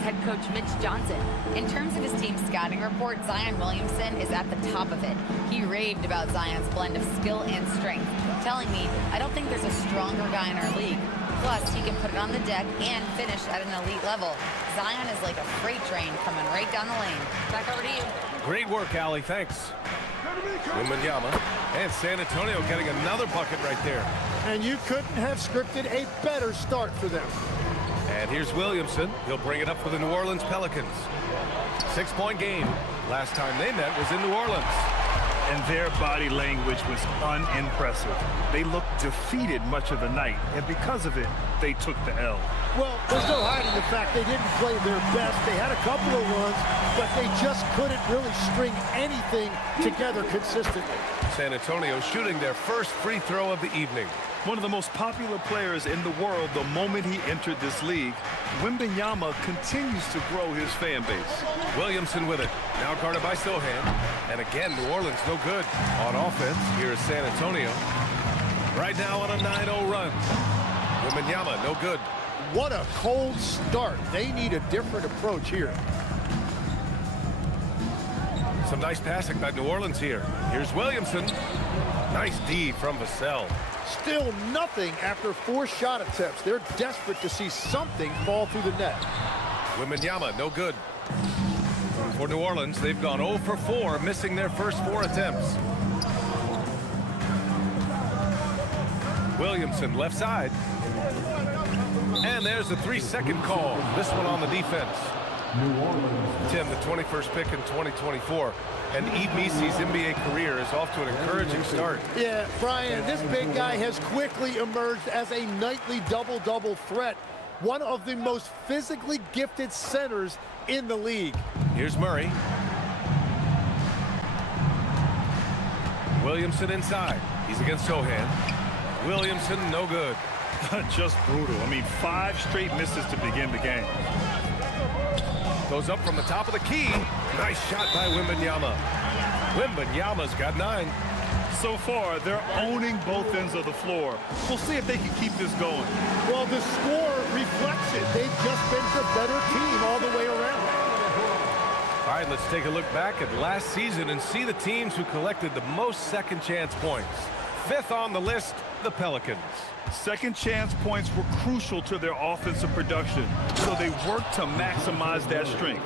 head coach Mitch Johnson. In terms of his team's scouting report, Zion Williamson is at the top of it. He raved about Zion's blend of skill and strength, telling me, "I don't think there's a stronger guy in our league. Plus, he can put it on the deck and finish at an elite level. Zion is like a freight train coming right down the lane." Back over to you. Great work, Allie. Thanks. Wembanyama and San Antonio getting another bucket right there. And you couldn't have scripted a better start for them. And here's Williamson. He'll bring it up for the New Orleans Pelicans. 6-point game. Last time they met was in New Orleans. And their body language was unimpressive. They looked defeated much of the night, and because of it, they took the L. Well, there's no hiding the fact they didn't play their best. They had a couple of runs, but they just couldn't really string anything together consistently. San Antonio shooting their first free throw of the evening. One of the most popular players in the world the moment he entered this league, Wembanyama continues to grow his fan base. Williamson with it. Now guarded by Sohan. And again, New Orleans no good. On offense, here is San Antonio. Right now on a 9-0 run. Wembanyama no good. What a cold start. They need a different approach here. Some nice passing by New Orleans here. Here's Williamson. Nice D from Vassell. Still nothing after 4 shot attempts. They're desperate to see something fall through the net. Wembanyama, no good. For New Orleans, they've gone 0 for 4, missing their first 4 attempts. Williamson, left side. And there's a 3-second call. This one on the defense. Tim, the 21st pick in 2024. And Ebisi's NBA career is off to an encouraging start. Yeah, Brian, this big guy has quickly emerged as a nightly double-double threat. One of the most physically gifted centers in the league. Here's Murray. Williamson inside. He's against Sohan. Williamson, no good. Just brutal. I mean, 5 straight misses to begin the game. Goes up from the top of the key. Nice shot by Wembanyama. Wembanyama's got 9. So far, they're owning both ends of the floor. We'll see if they can keep this going. Well, the score reflects it. They've just been the better team all the way around. All right, let's take a look back at last season and see the teams who collected the most second chance points. 5th on the list, the Pelicans. Second chance points were crucial to their offensive production, so they worked to maximize that strength.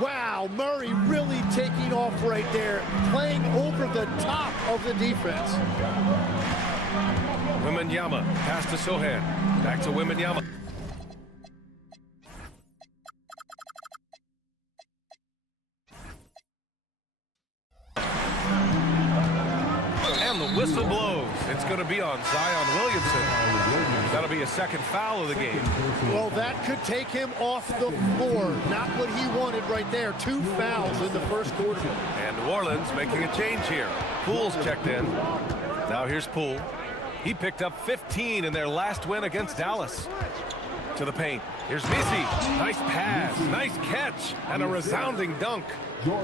Wow, Murray really taking off right there, playing over the top of the defense. Wembanyama, pass to Sohan. Back to Wembanyama. And the whistle blows. It's going to be on Zion Williamson. That'll be a second foul of the game. Well, that could take him off the floor. Not what he wanted right there. 2 fouls in the first quarter. And New Orleans making a change here. Poole's checked in. Now here's Poole. He picked up 15 in their last win against Dallas. To the paint. Here's Missy. Nice pass, nice catch, and a resounding dunk.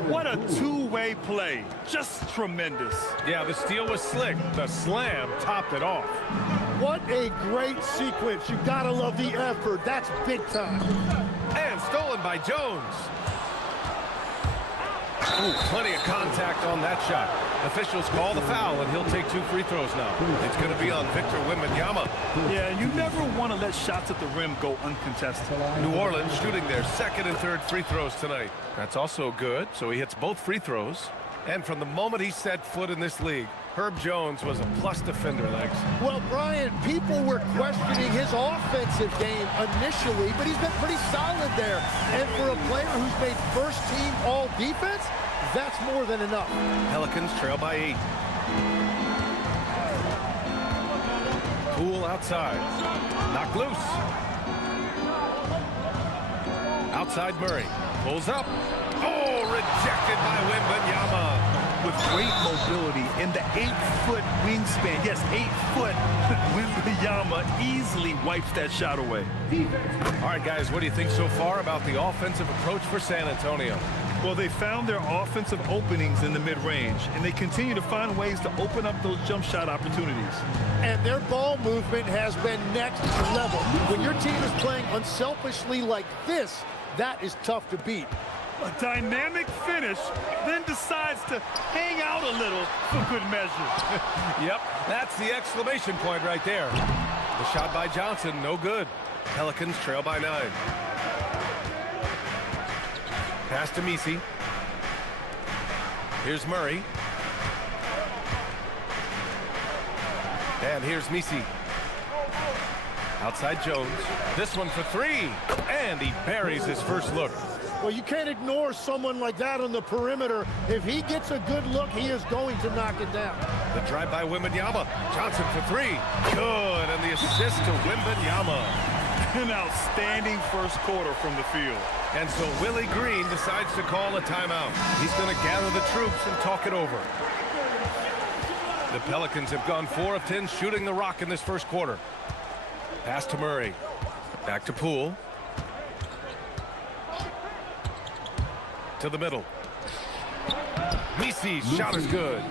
What a two-way play. Just tremendous. Yeah, the steal was slick. The slam topped it off. What a great sequence. You gotta love the effort. That's big time. And stolen by Jones. Ooh, plenty of contact on that shot. Officials call the foul, and he'll take 2 free throws now. It's going to be on Victor Wembanyama. Yeah, you never want to let shots at the rim go uncontested. New Orleans shooting their 2nd and 3rd free throws tonight. That's also good, so he hits both free throws. And from the moment he set foot in this league, Herb Jones was a plus defender, Legs. Well, Brian, people were questioning his offensive game initially, but he's been pretty solid there. And for a player who's made first-team all-defense, that's more than enough. Pelicans trail by 8. Poole outside. Knocked loose. Outside Murray. Pulls up. Oh, rejected by Wembanyama. With great mobility in the 8-foot wingspan. Yes, 8 foot. Wembanyama easily wipes that shot away. All right, guys, what do you think so far about the offensive approach for San Antonio? Well, they found their offensive openings in the mid-range, and they continue to find ways to open up those jump shot opportunities. And their ball movement has been next level. When your team is playing unselfishly like this, That is tough to beat. A dynamic finish, then decides to hang out a little for good measure. Yep, that's the exclamation point right there. The shot by Johnson, no good. Pelicans trail by 9. Pass to Misi. Here's Murray. And here's Misi. Outside Jones. This one for 3. And he buries his first look. Well, you can't ignore someone like that on the perimeter. If he gets a good look, he is going to knock it down. The drive by Wembanyama. Johnson for 3. Good. And the assist to Wembanyama. An outstanding first quarter from the field. And so Willie Green decides to call a timeout. He's going to gather the troops and talk it over. The Pelicans have gone 4 of 10 shooting the rock in this first quarter. Pass to Murray. Back to Poole. To the middle. Misi's shot is good.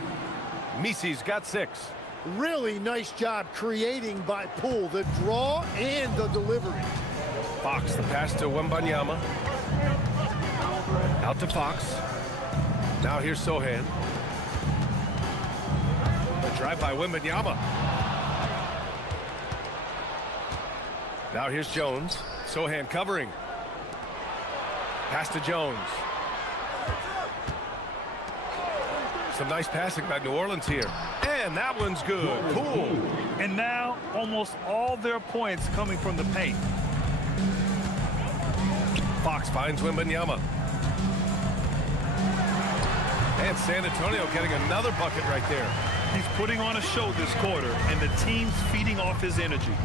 Misi's got 6. Really nice job creating by Poole, the draw and the delivery. Fox, the pass to Wembanyama. Out to Fox. Now here's Sohan. The drive by Wembanyama. Now here's Jones. Sohan covering. Pass to Jones. Some nice passing by New Orleans here. And that one's good. Poole. And now almost all their points coming from the paint. Fox finds Wembanyama. And San Antonio getting another bucket right there. He's putting on a show this quarter, and the team's feeding off his energy.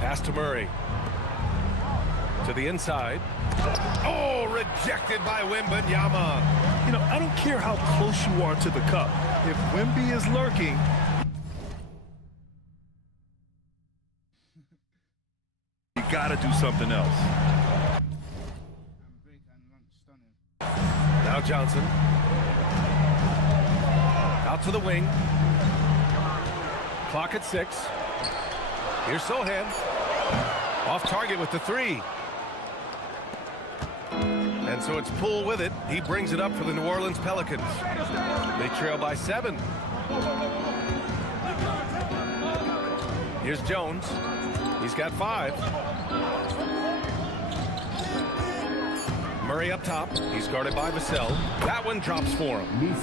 Pass to Murray. To the inside. Oh, rejected by Wembanyama. You know, I don't care how close you are to the cup. If Wemby is lurking, you gotta do something else. Now Johnson. Out to the wing. Clock at 6. Here's Sohan. Off target with the 3. And so it's Poole with it. He brings it up for the New Orleans Pelicans. They trail by 7. Here's Jones. He's got 5. Murray up top. He's guarded by Vassell. That one drops for him.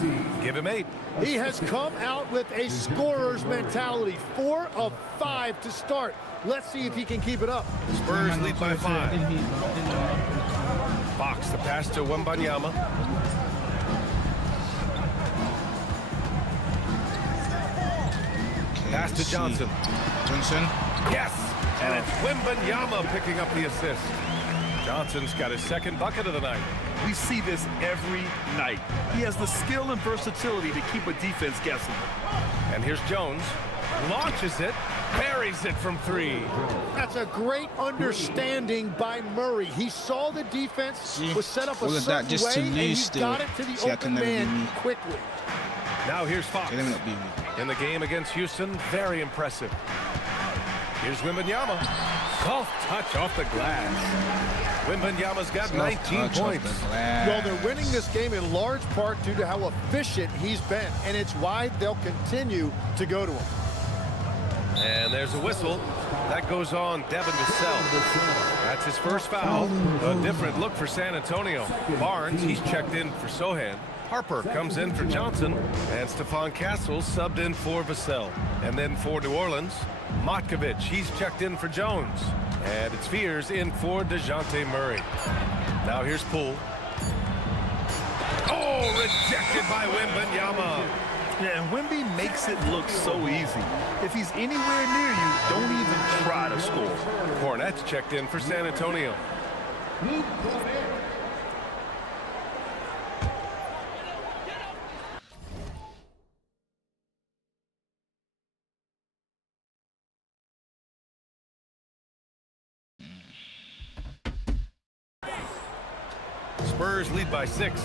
Give him 8. He has come out with a scorer's mentality. 4 of 5 to start. Let's see if he can keep it up. Spurs lead by 5. Fox, the pass to Wembanyama. Pass to Johnson. Yes! And it's Wembanyama picking up the assist. Johnson's got his second bucket of the night. We see this every night. He has the skill and versatility to keep a defense guessing. And here's Jones. Launches it. Buries it from 3. That's a great understanding by Murray. He saw the defense was set up a certain way, and he got it to the open man quickly. Now here's Fox. In the game against Houston, very impressive. Here's Wembanyama. Soft touch off the glass. Wembanyama's got 19 points. Well, they're winning this game in large part due to how efficient he's been, and it's why they'll continue to go to him. And there's a whistle. That goes on Devin Vassell. That's his first foul. A different look for San Antonio. Barnes, he's checked in for Sohan. Harper comes in for Johnson. And Stephon Castle subbed in for Vassell. And then for New Orleans, Matkovic, he's checked in for Jones. And it's Fears in for DeJounte Murray. Now here's Poole. Oh, rejected by Wembanyama. Yeah, and Wemby makes it look so easy. If he's anywhere near you, don't even try to score. Cornette's checked in for San Antonio. Spurs lead by 6.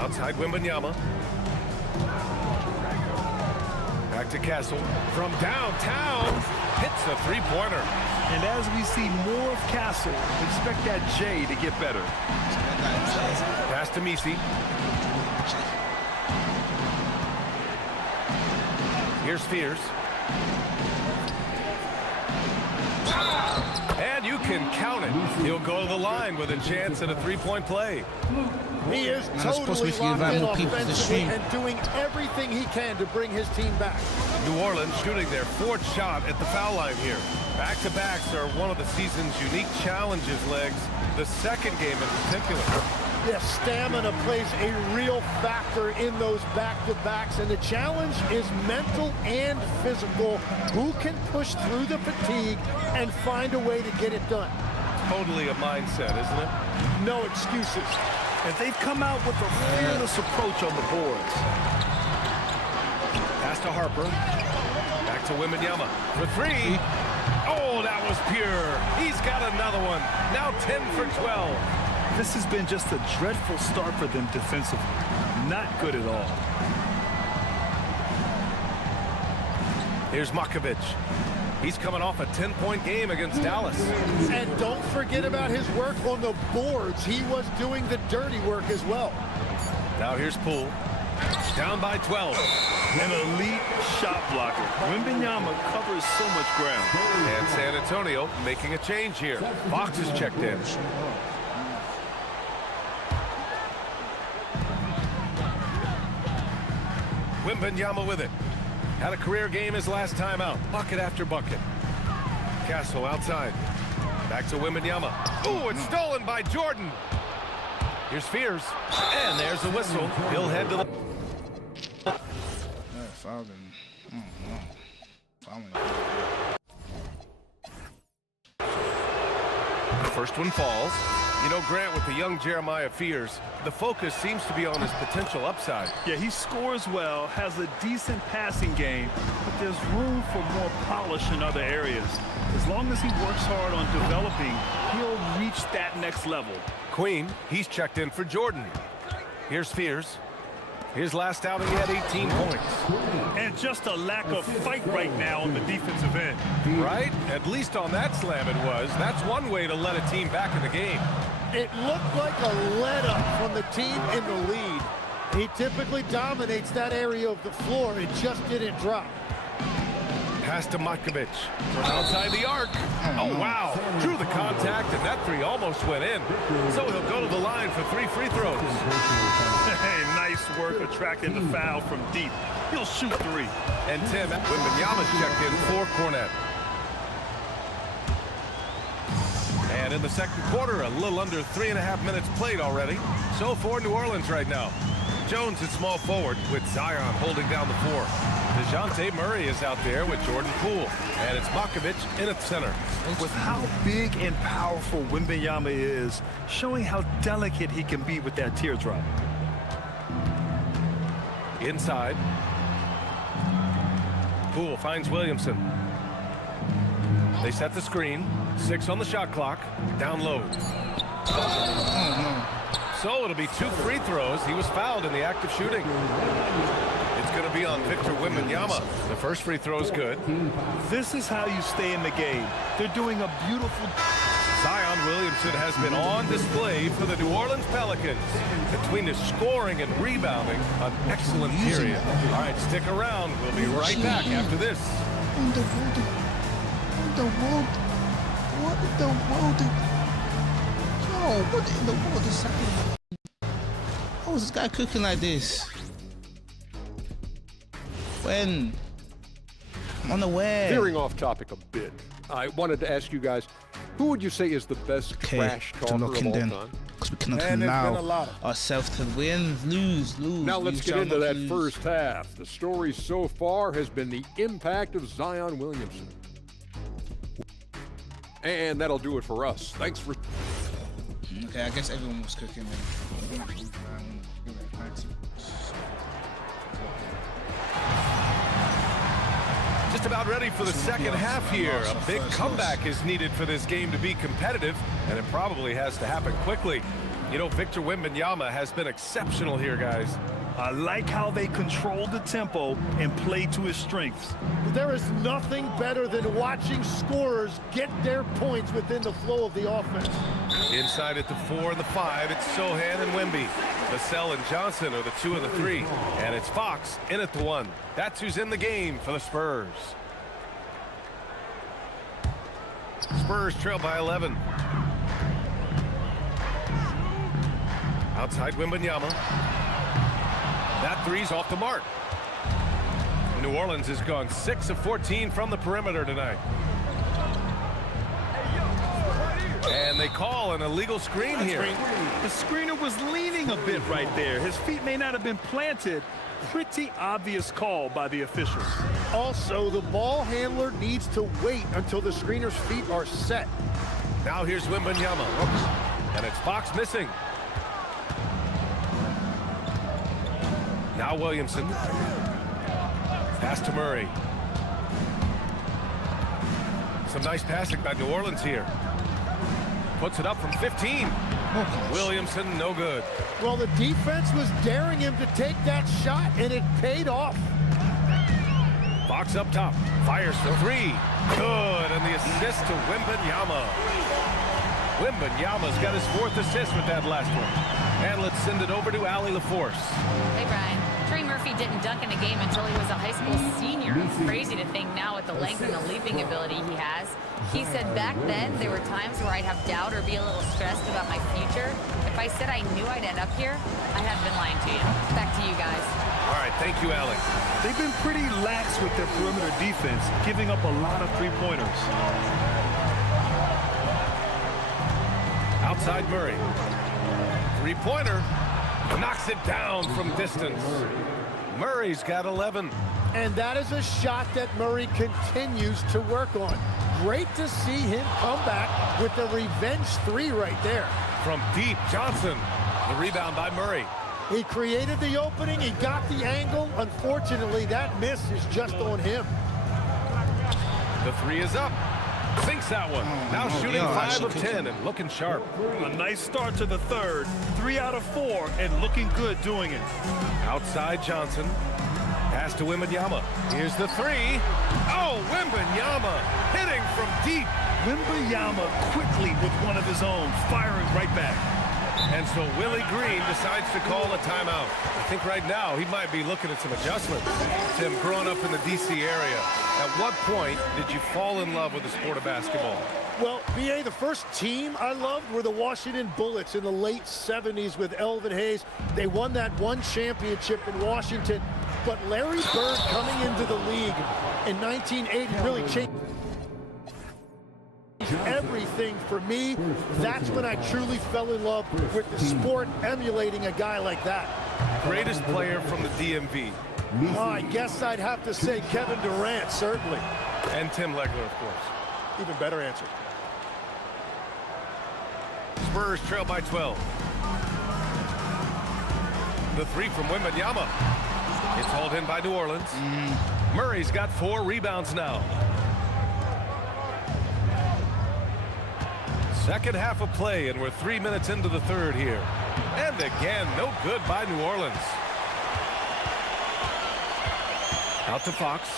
Outside Wembanyama. Back to Castle. From downtown. Hits a 3-pointer. And as we see more of Castle, expect that J to get better. Pass to Misi. Here's Fears. And you can count it. He'll go to the line with a chance at a three-point play. He is totally locked in offensively and doing everything he can to bring his team back. New Orleans shooting their fourth shot at the foul line here. Back-to-backs are one of the season's unique challenges, Legs. The second game in particular. Yes, stamina plays a real factor in those back-to-backs, and the challenge is mental and physical. Who can push through the fatigue and find a way to get it done? Totally a mindset, isn't it? No excuses. And they've come out with a fearless approach on the boards. Pass to Harper. Back to Wembanyama for three. Oh, that was pure. He's got another one. Now 10 for 12. This has been just a dreadful start for them defensively. Not good at all. Here's Makovic. He's coming off a 10-point game against Dallas. And don't forget about his work on the boards. He was doing the dirty work as well. Now here's Poole. Down by 12. An elite shot blocker. Wembanyama covers so much ground. And San Antonio making a change here. Fox is checked in. Wembanyama with it. Had a career game his last time out. Bucket after bucket. Castle outside. Back to Wembanyama. Ooh, it's stolen by Jordan. Here's Fears. And there's the whistle. He'll head to the... The first one falls. You know, Grant, with the young Jeremiah Fears, the focus seems to be on his potential upside. Yeah, he scores well, has a decent passing game, but there's room for more polish in other areas. As long as he works hard on developing, he'll reach that next level. Queen, he's checked in for Jordan. Here's Fears. His last outing, he had 18 points. And just a lack of fight right now on the defensive end. Right? At least on that slam it was. That's one way to let a team back in the game. It looked like a let-up from the team in the lead. He typically dominates that area of the floor. It just didn't drop. Pass to Makovic from outside the arc. Oh, wow. Drew the contact, and that three almost went in. So he'll go to the line for 3 free throws. Hey, nice work attracting the foul from deep. He'll shoot 3. And Tim, Wembanyama's checked in for Cornette. And in the second quarter, a little under 3.5 minutes played already. So for New Orleans right now. Jones at small forward with Zion holding down the 4. DeJounte Murray is out there with Jordan Poole. And it's Makovic in at center. With how big and powerful Wembanyama is, showing how delicate he can be with that teardrop. Inside. Poole finds Williamson. They set the screen. 6 on the shot clock. Down low. So it'll be 2 free throws. He was fouled in the act of shooting. It's going to be on Victor Wembanyama. The first free throw is good. This is how you stay in the game. They're doing a beautiful... Zion Williamson has been on display for the New Orleans Pelicans. Between the scoring and rebounding, an excellent period. All right, stick around. We'll be right back after this. What in the world? Yo, what in the world is happening? How is this guy cooking like this? When? I'm unaware. Veering off topic a bit, I wanted to ask you guys, who would you say is the best trash talker of all time? Because we cannot allow ourselves to win, lose. Now let's get into that first half. The story so far has been the impact of Zion Williamson. And that'll do it for us. Thanks for... Okay, I guess everyone was cooking. Just about ready for the second half here. A big comeback is needed for this game to be competitive, and it probably has to happen quickly. You know, Victor Wembanyama has been exceptional here, guys. I like how they control the tempo and play to his strengths. There is nothing better than watching scorers get their points within the flow of the offense. Inside at the 4 and the 5, it's Sohan and Wemby. Vassell and Johnson are the 2 and the 3. And it's Fox in at the 1. That's who's in the game for the Spurs. Spurs trail by 11. Outside Wembanyama. That three's off the mark. New Orleans has gone 6 of 14 from the perimeter tonight. And they call an illegal screen here. The screener was leaning a bit right there. His feet may not have been planted. Pretty obvious call by the officials. Also, the ball handler needs to wait until the screener's feet are set. Now here's Wembanyama. And it's Fox missing. Now Williamson. Pass to Murray. Some nice passing by New Orleans here. Puts it up from 15. Williamson, no good. Well, the defense was daring him to take that shot, and it paid off. Fox up top. Fires for 3. Good. And the assist to Wembanyama. Wembanyama's got his 4th assist with that last one. And let's send it over to Allie LaForce. Hey, Brian. Trey Murphy didn't dunk in a game until he was a high school senior. It's crazy to think now with the length and the leaping ability he has. He said back then there were times where I'd have doubt or be a little stressed about my future. If I said I knew I'd end up here, I have been lying to you. Back to you guys. All right, thank you, Allie. They've been pretty lax with their perimeter defense, giving up a lot of three-pointers. Outside Murray. Three-pointer. Knocks it down from distance. Murray's got 11. And that is a shot that Murray continues to work on. Great to see him come back with the revenge 3 right there. From deep, Johnson. The rebound by Murray. He created the opening. He got the angle. Unfortunately, that miss is just on him. The 3 is up. Sinks that one. Now shooting 5 of 10 and looking sharp. A nice start to the third. 3 out of 4 and looking good doing it. Outside Johnson. Pass to Wembanyama. Here's the 3. Oh, Wembanyama hitting from deep. Wembyama quickly with one of his own, firing right back. And so Willie Green decides to call a timeout. I think right now he might be looking at some adjustments. Tim, growing up in the D.C. area, at what point did you fall in love with the sport of basketball? Well, B.A., the first team I loved were the Washington Bullets in the late 70s with Elvin Hayes. They won that one championship in Washington. But Larry Bird coming into the league in 1980 really changed everything for me. That's when I truly fell in love with the sport, emulating a guy like that. Greatest player from the DMV. Oh, I guess I'd have to say Kevin Durant, certainly. And Tim Legler, of course. Even better answer. Spurs trail by 12. The 3 from Wembanyama. It's hauled in by New Orleans. Murray's got 4 rebounds now. Second half of play, and we're 3 minutes into the third here. And again, no good by New Orleans. Out to Fox.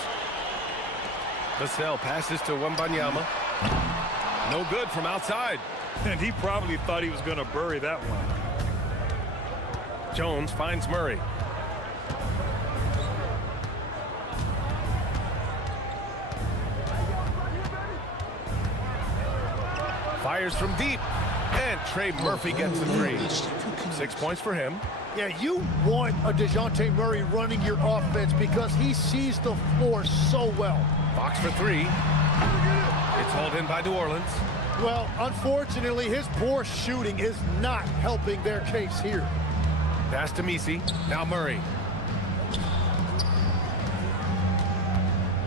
Vassell passes to Wembanyama. No good from outside. And he probably thought he was going to bury that one. Jones finds Murray. Fires from deep. And Trey Murphy gets the 3. 6 points for him. Yeah, you want a DeJounte Murray running your offense because he sees the floor so well. Fox for 3. It's hauled in by New Orleans. Well, unfortunately, his poor shooting is not helping their case here. Pass to Messi. Now Murray.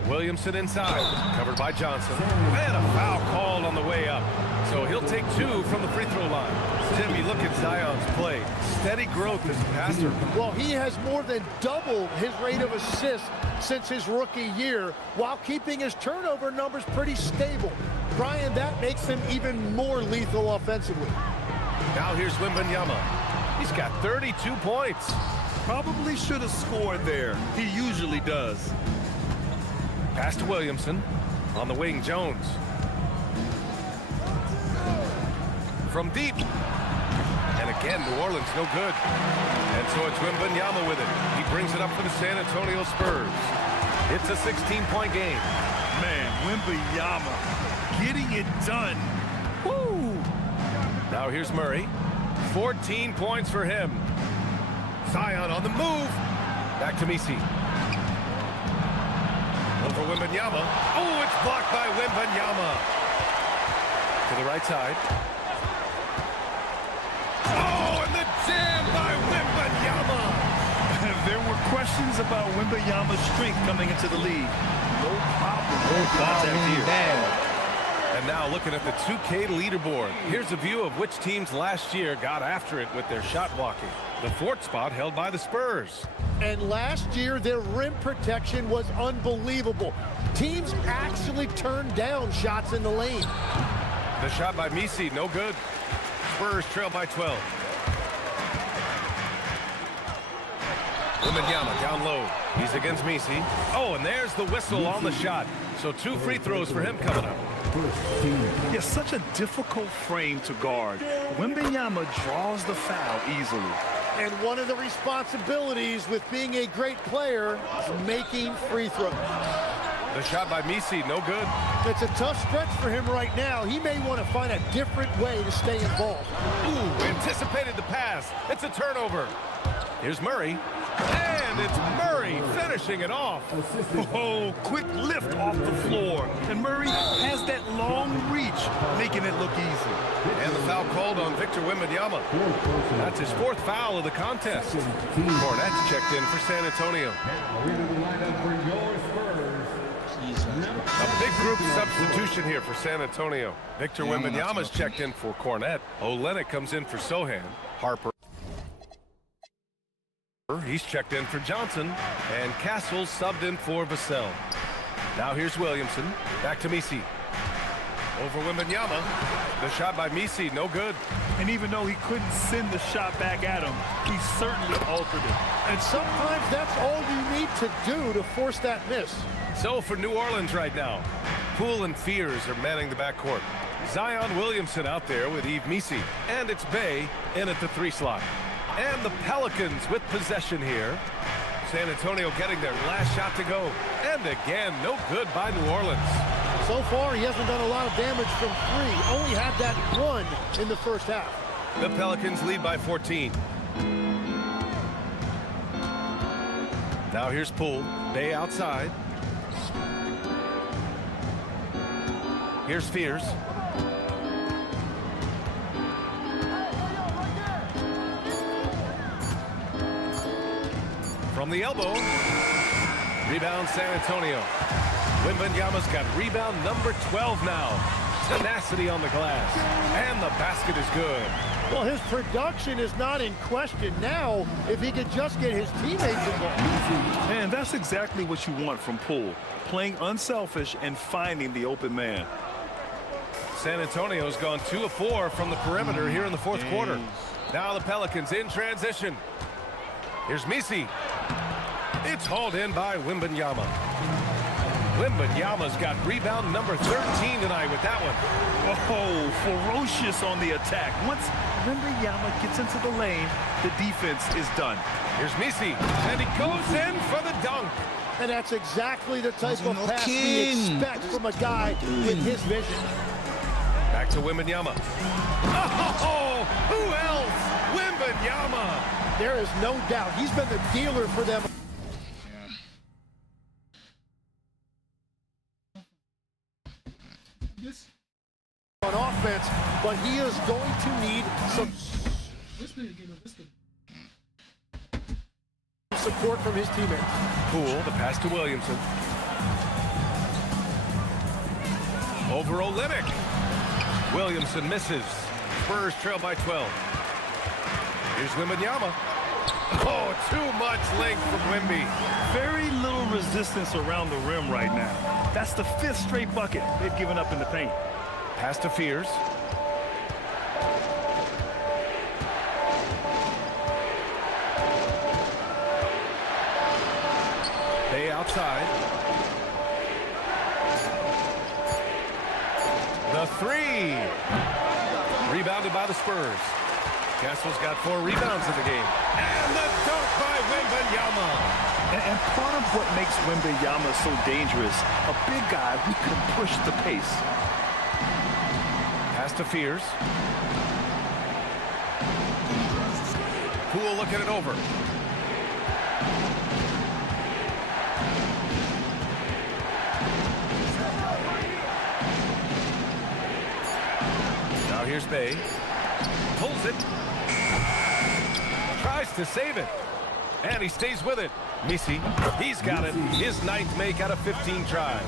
Williamson inside. Covered by Johnson. And a foul called on the way up. So he'll take 2 from the free throw line. Tim, you look at Zion's play. Steady growth as a passer. Well, he has more than doubled his rate of assists since his rookie year while keeping his turnover numbers pretty stable. Brian, that makes him even more lethal offensively. Now here's Wembanyama. He's got 32 points. Probably should have scored there. He usually does. Pass to Williamson. On the wing, Jones. From deep. And again, New Orleans no good. And so it's Wembanyama with it. He brings it up for the San Antonio Spurs. It's a 16-point game. Man, Wembyama getting it done. Woo! Now here's Murray. 14 points for him. Zion on the move. Back to Misi. Over Wembanyama. Oh, it's blocked by Wembanyama. To the right side. Oh, and the jam by Wembanyama. There were questions about Wembanyama's strength coming into the league. No problem. No contact here. And now looking at the 2K leaderboard. Here's a view of which teams last year got after it with their shot blocking. The fourth spot held by the Spurs. And last year, their rim protection was unbelievable. Teams actually turned down shots in the lane. The shot by Misi, no good. Spurs trail by 12. Wembanyama down low. He's against Misi. Oh, and there's the whistle on the shot. So 2 free throws for him coming up. Yeah, such a difficult frame to guard. Wembanyama draws the foul easily. And one of the responsibilities with being a great player is making free throws. The shot by Misi, no good. It's a tough stretch for him right now. He may want to find a different way to stay involved. Ooh, anticipated the pass. It's a turnover. Here's Murray. And it's Murray finishing it off. Oh, quick lift off the floor. And Murray has that long reach, making it look easy. And the foul called on Victor Wembanyama. That's his 4th foul of the contest. Cornette's checked in for San Antonio. A big group substitution here for San Antonio. Victor Wembanyama's checked in for Cornette. Olynyk comes in for Sohan. Harper. He's checked in for Johnson. And Castle subbed in for Vassell. Now here's Williamson. Back to Misi. Over Wembanyama. The shot by Misi, no good. And even though he couldn't send the shot back at him, he certainly altered it. And sometimes that's all you need to do to force that miss. So for New Orleans right now, Poole and Fears are manning the backcourt. Zion Williamson out there with Yves Misi. And it's Bay in at the 3 slot. And the Pelicans with possession here. San Antonio getting their last shot to go. And again, no good by New Orleans. So far, he hasn't done a lot of damage from 3. Only had that 1 in the first half. The Pelicans lead by 14. Now here's Poole. Bay outside. Here's Fears. From the elbow. Rebound San Antonio. Wembanyama's got rebound number 12 now. Tenacity on the glass. And the basket is good. Well, his production is not in question now if he could just get his teammates involved. And that's exactly what you want from Poole. Playing unselfish and finding the open man. San Antonio's gone 2 of 4 from the perimeter here in the 4th quarter. Now the Pelicans in transition. Here's Misi. It's hauled in by Wembanyama. Wembanyama's got rebound number 13 tonight with that one. Oh, ferocious on the attack. Once Wembanyama gets into the lane, the defense is done. Here's Misi, and he goes in for the dunk. And that's exactly the type of pass we expect from a guy with his vision. Back to Wembanyama. Oh, who else? Wembanyama. There is no doubt. He's been the dealer for them. On offense, but he is going to need some support from his teammates. Poole, the pass to Williamson. Over Olynyk. Williamson misses. Spurs trail by 12. Here's Wembanyama. Oh, too much length from Wemby. Very little resistance around the rim right now. That's the 5th straight bucket they've given up in the paint. Pass to Fears. outside. The three. Rebounded by the Spurs. Castle's got 4 rebounds in the game. And the dunk by Wembanyama. And part of what makes Wembyama so dangerous, a big guy who can push the pace. Pass to Fears. Poole looking it over. Now here's Bay. Pulls it. Tries to save it. And he stays with it. Misi, he's got it. His 9th make out of 15 tries.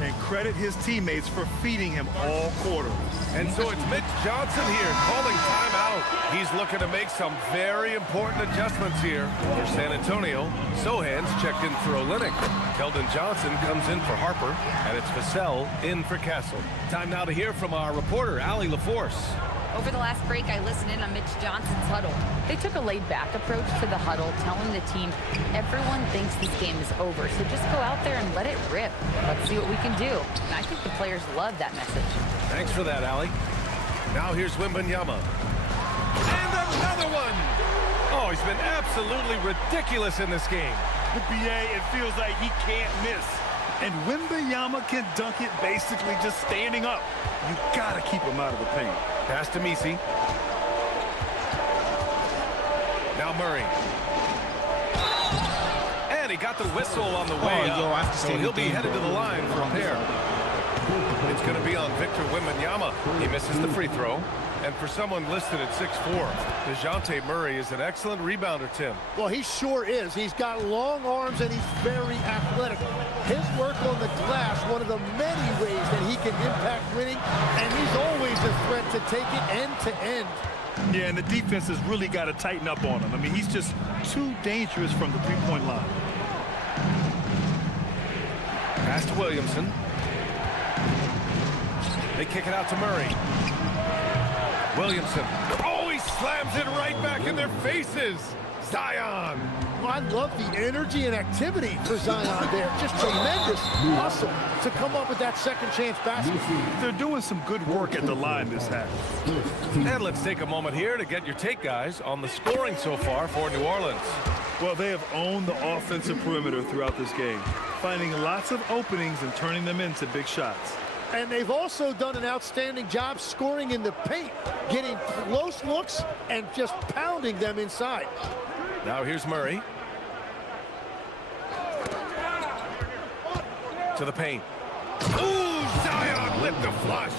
And credit his teammates for feeding him all quarter. And so it's Mitch Johnson here calling timeout. He's looking to make some very important adjustments here for San Antonio. Sohan's checked in for Olynyk. Keldon Johnson comes in for Harper. And it's Vassell in for Castle. Time now to hear from our reporter, Allie LaForce. Over the last break, I listened in on Mitch Johnson's huddle. They took a laid-back approach to the huddle, telling the team, everyone thinks this game is over, so just go out there and let it rip. Let's see what we can do. And I think the players love that message. Thanks for that, Allie. Now here's Wembanyama. And another one! Oh, he's been absolutely ridiculous in this game. The BA, it feels like he can't miss. And Wembanyama can dunk it basically just standing up. You gotta keep him out of the paint. Pass to Misi. Now Murray. And he got the whistle on the way up. So he'll be headed to the line for a pair. It's going to be on Victor Wembanyama. He misses the free throw. And for someone listed at 6'4", DeJounte Murray is an excellent rebounder, Tim. Well, he sure is. He's got long arms and he's very athletic. His work on the glass, one of the many ways that he can impact winning, and he's always a threat to take it end to end. Yeah, and the defense has really got to tighten up on him. I mean, he's just too dangerous from the three-point line. Pass to Williamson. They kick it out to Murray. Williamson. Oh, he slams it right back in their faces. Zion. Well, I love the energy and activity for Zion there. Just tremendous hustle to come up with that second chance basket. They're doing some good work at the line this half. And let's take a moment here to get your take, guys, on the scoring so far for New Orleans. Well, they have owned the offensive perimeter throughout this game, finding lots of openings and turning them into big shots. And they've also done an outstanding job scoring in the paint, getting close looks and just pounding them inside. Now here's Murray. To the paint. Ooh, Zion with the flush.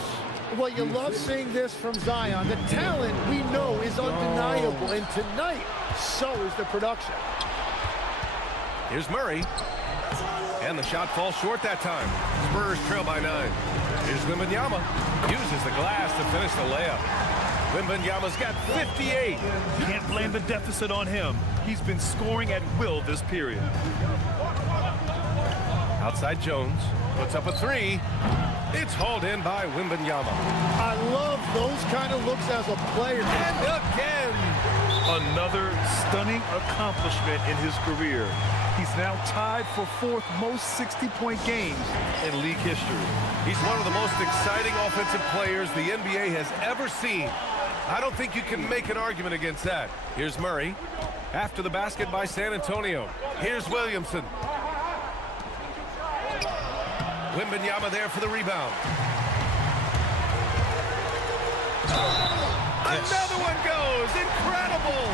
Well, you love seeing this from Zion. The talent we know is undeniable, and tonight, so is the production. Here's Murray. And the shot falls short that time. Spurs trail by 9. Here's Wembanyama. Uses the glass to finish the layup. Wembanyama's got 58. Can't blame the deficit on him. He's been scoring at will this period. Outside Jones. Puts up a 3. It's hauled in by Wembanyama. I love those kind of looks as a player. And again. Another stunning accomplishment in his career. He's now tied for 4th most 60-point games in league history. He's one of the most exciting offensive players the NBA has ever seen. I don't think you can make an argument against that. Here's Murray. After the basket by San Antonio. Here's Williamson. Wembanyama there for the rebound. Another one goes. Incredible.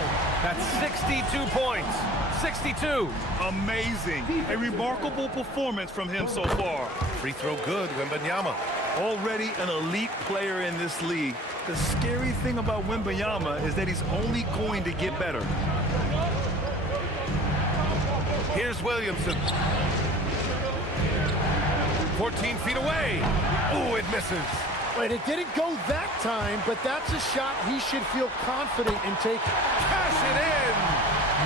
That's 62 points. 62. Amazing. A remarkable performance from him so far. Free throw good, Wembanyama. Already an elite player in this league. The scary thing about Wembanyama is that he's only going to get better. Here's Williamson. 14 feet away. Ooh, it misses. Wait, it didn't go that time, but that's a shot he should feel confident in taking. Cash it in.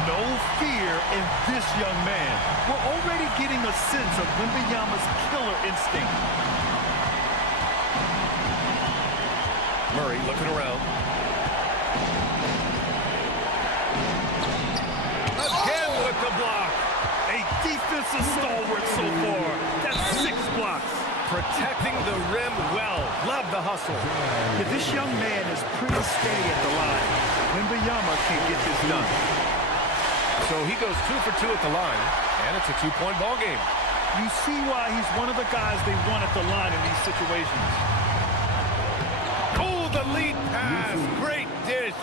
No fear in this young man. We're already getting a sense of Wembanyama's killer instinct. Murray looking around. Again with the block. A defensive stalwart so far. That's 6 blocks. Protecting the rim well. Love the hustle. Yeah, this young man is pretty steady at the line. Wembyama can get this done. So he goes 2 for 2 at the line, and it's a 2-point ball game. You see why he's one of the guys they want at the line in these situations. Oh, the lead pass. Great dish.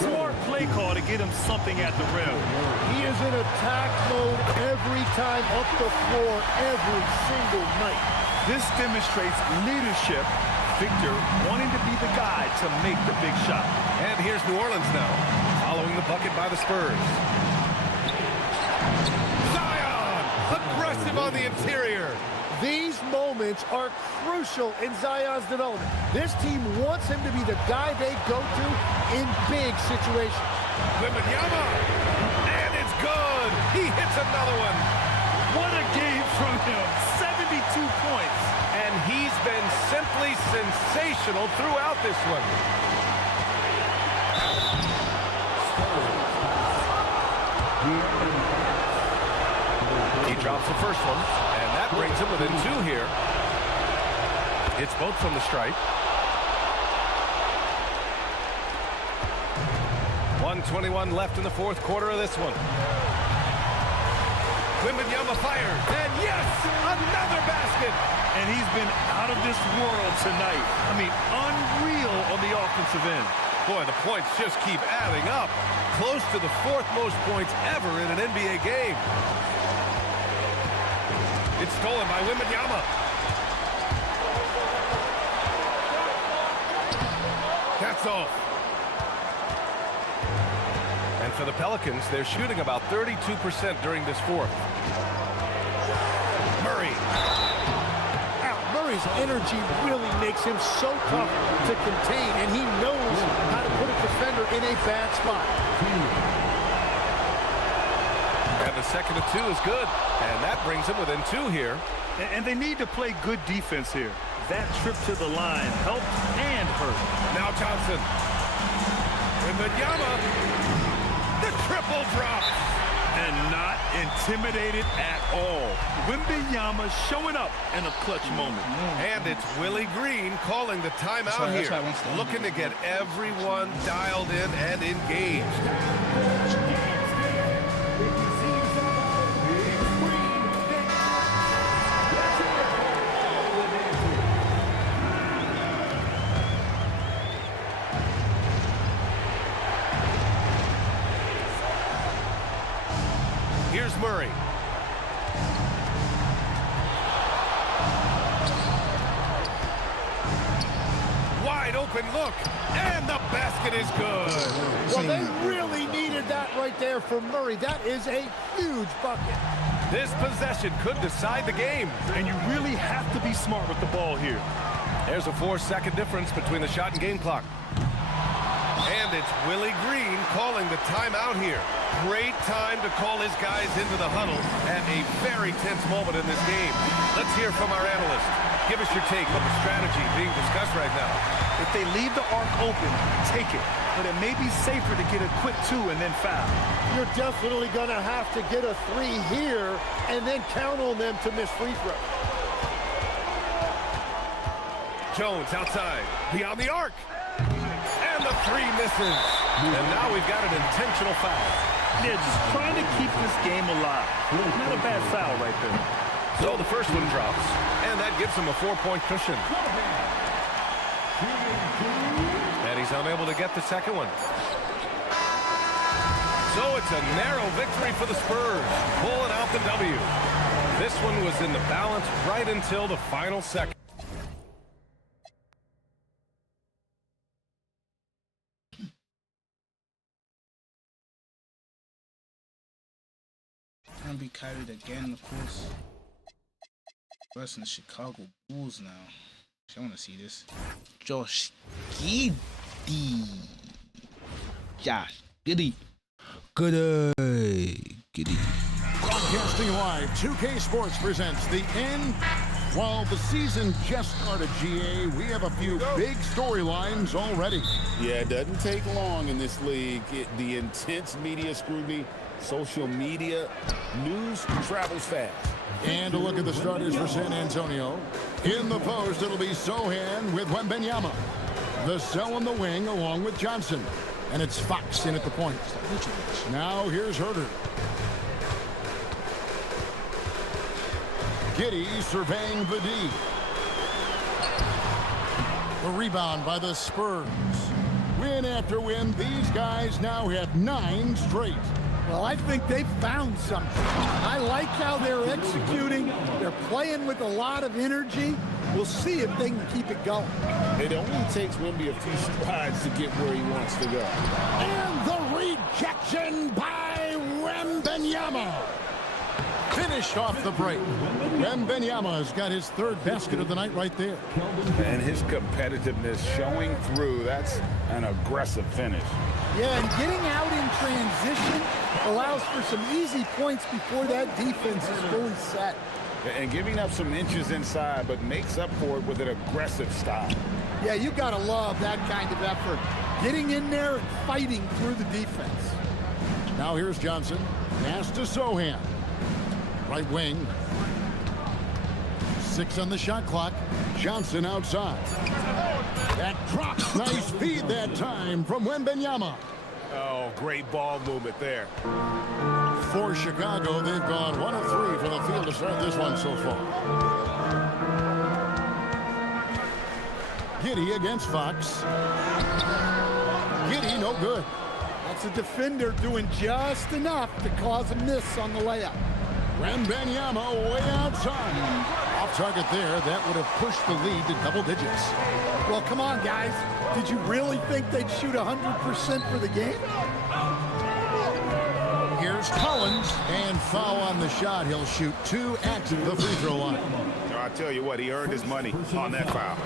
Smart play call to get him something at the rim. He is in attack mode every time up the floor, every single night. This demonstrates leadership. Victor wanting to be the guy to make the big shot. And here's New Orleans now, following the bucket by the Spurs. Zion, aggressive on the interior. These moments are crucial in Zion's development. This team wants him to be the guy they go to in big situations. Wembanyama, and it's good. He hits another one. What a game from him. 72 points. And he's been simply sensational throughout this one. He drops the first one, and that brings him within 2 here. It's both from the stripe. 1:21 left in the 4th quarter of this one. Wembanyama fires, and yes, another basket. And he's been out of this world tonight. I mean, unreal on the offensive end. Boy, the points just keep adding up. Close to the 4th most points ever in an NBA game. It's stolen by Wembanyama. That's off. And for the Pelicans, they're shooting about 32% during this 4th. Murray. Murray's energy really makes him so tough to contain, and he knows how to put a defender in a bad spot. And the second of 2 is good, and that brings him within 2 here. And they need to play good defense here. That trip to the line helped and hurt. Now Johnson. Wembanyama. The triple drop. And not intimidated at all. Wembanyama showing up in a clutch moment. And it's Willie Green calling the timeout here. Looking to get everyone dialed in and engaged. Here's Murray. Wide open look, and the basket is good. Well, they really needed that right there from Murray. That is a huge bucket. This possession could decide the game. And you really have to be smart with the ball here. There's a 4-second difference between the shot and game clock. And it's Willie Green calling the timeout here. Great time to call his guys into the huddle at a very tense moment in this game. Let's hear from our analyst. Give us your take on the strategy being discussed right now. If they leave the arc open, take it. But it may be safer to get a quick 2 and then foul. You're definitely going to have to get a 3 here and then count on them to miss free throws. Jones outside, beyond the arc. And the 3 misses. And now we've got an intentional foul. Yeah, just trying to keep this game alive. Not a bad foul right there. So the first one drops, and that gives him a 4-point cushion. And he's unable to get the second one. So it's a narrow victory for the Spurs, pulling out the W. This one was in the balance right until the final second. And be carried again, of course. Versus the Chicago Bulls now. I want to see this. Josh Giddey. Josh Giddey. Giddey. Broadcasting live, 2K Sports presents the end. While the season just started, GA, we have a few big storylines already. Yeah, it doesn't take long in this league. The intense media scrutiny social media, news travels fast. And a look at the starters for San Antonio. In the post, it'll be Sohan with Wembenyama. Vassell on the wing along with Johnson. And it's Fox in at the point. Now here's Herter. Giddey surveying the D. The rebound by the Spurs. Win after win, these guys now have 9 straight. Well, I think they've found something. I like how they're executing. They're playing with a lot of energy. We'll see if they can keep it going. It only takes Wemby a few strides to get where he wants to go. And the rejection by Wembanyama. Finished off the break. Wembanyama has got his 3rd basket of the night right there. And his competitiveness showing through. That's an aggressive finish. Yeah, and getting out in transition allows for some easy points before that defense is fully set. And giving up some inches inside, but makes up for it with an aggressive style. Yeah, you got to love that kind of effort. Getting in there and fighting through the defense. Now here's Johnson. Pass to Sohan. Right wing. 6 on the shot clock. Johnson outside. That drop. Nice feed that time from Wembanyama. Oh, great ball movement there. For Chicago, they've gone 1 of 3 from the field to start this one so far. Giddey against Fox. Giddey, no good. That's a defender doing just enough to cause a miss on the layup. Wembanyama way outside. Off target there. That would have pushed the lead to double digits. Well, come on, guys. Did you really think they'd shoot 100% for the game? Here's Collins. And foul on the shot. He'll shoot 2 at the free throw line. I tell you what, he earned his money on that foul.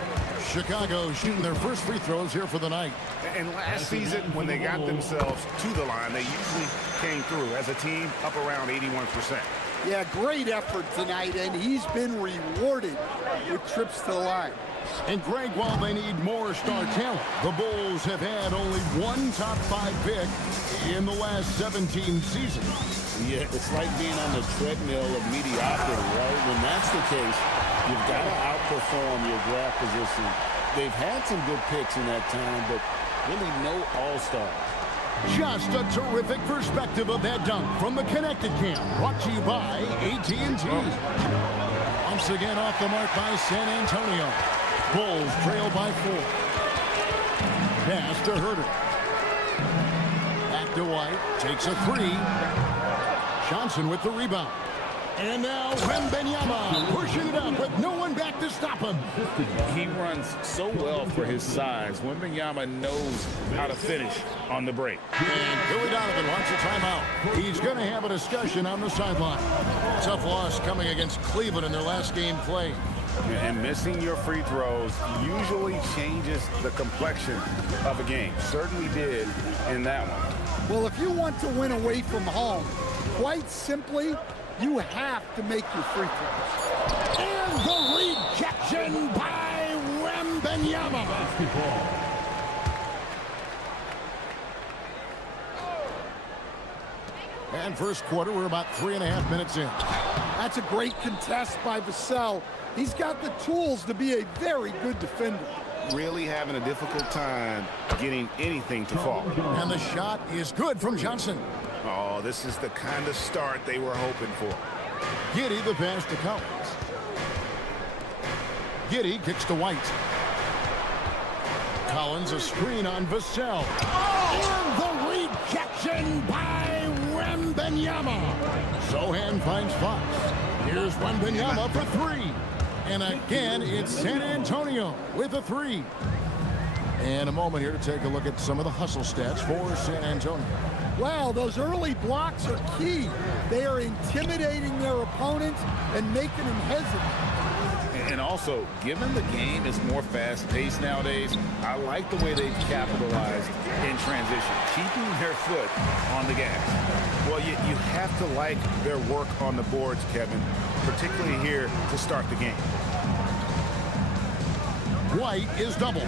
Chicago shooting their first free throws here for the night. And last season, when they got themselves to the line, they usually came through as a team up around 81%. Yeah, great effort tonight, and he's been rewarded with trips to the line. And Greg, while they need more star talent, the Bulls have had only 1 top 5 pick in the last 17 seasons. Yeah, it's like being on the treadmill of mediocrity, right? When that's the case, you've got to outperform your draft position. They've had some good picks in that time, but really no all-stars. Just a terrific perspective of that dunk from the Connected Camp, brought to you by AT&T. Once again off the mark by San Antonio. Bulls trail by 4. Pass to Herter. Back to White. Takes a 3. Johnson with the rebound. And now Wembanyama pushing it up with no one back to stop him. He runs so well for his size. Wembanyama knows how to finish on the break. And Billy Donovan wants a timeout. He's going to have a discussion on the sideline. Tough loss coming against Cleveland in their last game played. And missing your free throws usually changes the complexion of a game. Certainly did in that one. Well, if you want to win away from home, quite simply, you have to make your free throws. And the rejection by Wembanyama. And first quarter, we're about 3.5 minutes in. That's a great contest by Vassell. He's got the tools to be a very good defender. Really having a difficult time getting anything to fall. And the shot is good from Johnson. Oh, this is the kind of start they were hoping for. Giddey the pass to Collins. Giddey kicks to White. Collins a screen on Vassell. And the rejection by Wembanyama. Sohan finds Fox. Here's Wembanyama for 3. And again, it's San Antonio with a 3. And a moment here to take a look at some of the hustle stats for San Antonio. Wow, those early blocks are key. They are intimidating their opponents and making them hesitant. And also, given the game is more fast-paced nowadays, I like the way they've capitalized in transition, keeping their foot on the gas. Well, you have to like their work on the boards, Kevin, particularly here to start the game. White is double.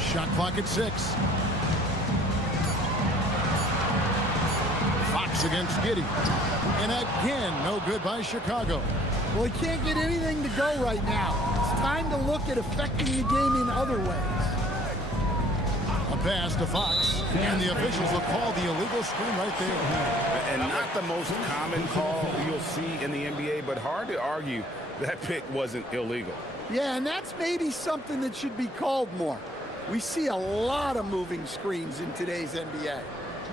Shot clock at 6. Fox against Giddey. And again, no good by Chicago. Well, he can't get anything to go right now. It's time to look at affecting the game in other ways. A pass to Fox, and the officials will call the illegal screen right there. And not the most common call you'll see in the NBA, but hard to argue that pick wasn't illegal. Yeah, and that's maybe something that should be called more. We see a lot of moving screens in today's NBA.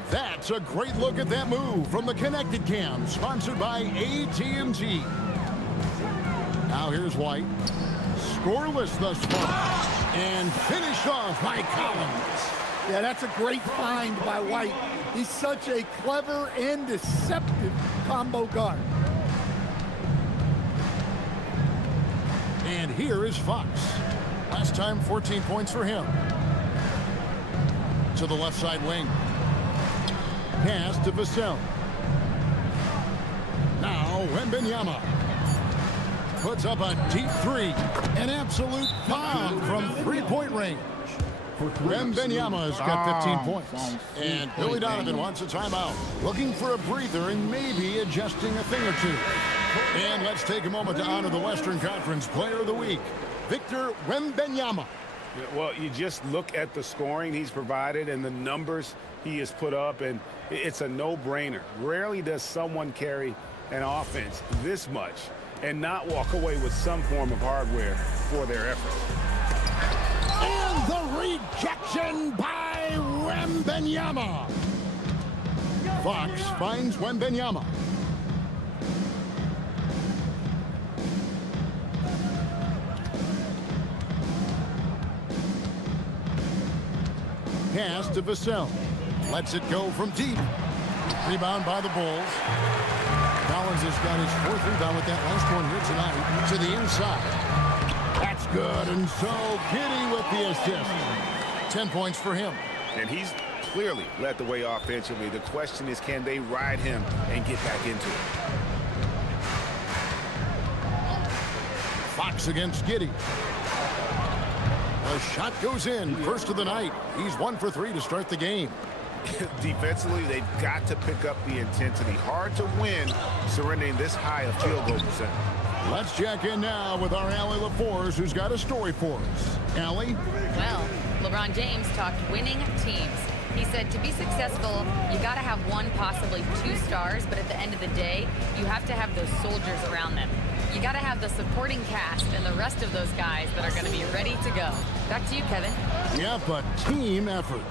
That's a great look at that move from the Connected Cam, sponsored by AT&T. Now here's White. Scoreless thus far. And finished off by Collins. Yeah, that's a great find by White. He's such a clever and deceptive combo guard. And here is Fox. Last time, 14 points for him. To the left side wing. Pass to Vassell. Now Wembanyama. Puts up a deep three. An absolute bomb from three-point range. Wembanyama's got 15 points. And Billy Donovan wants a timeout. Looking for a breather and maybe adjusting a thing or two. And let's take a moment to honor the Western Conference Player of the Week, Victor Wembanyama. Well, you just look at the scoring he's provided and the numbers he has put up, and it's a no-brainer. Rarely does someone carry an offense this much and not walk away with some form of hardware for their effort. And the rejection by Wembanyama. Fox finds Wembanyama. Pass to Vassell. Lets it go from deep. Rebound by the Bulls. Collins has got his fourth rebound with that last one here tonight. To the inside. That's good. And so Giddey with the assist. 10 points for him. And he's clearly led the way offensively. The question is, can they ride him and get back into it? Fox against Giddey. The shot goes in. First of the night. He's 1 for 3 to start the game. Defensively, they've got to pick up the intensity. Hard to win surrendering this high a field goal percentage. Let's check in now with our Allie LaForce, who's got a story for us. Allie? Well, LeBron James talked winning teams. He said to be successful, you got to have one, possibly 2 stars, but at the end of the day, you have to have those soldiers around them. You got to have the supporting cast and the rest of those guys that are going to be ready to go. Back to you, Kevin. Yeah, but team effort.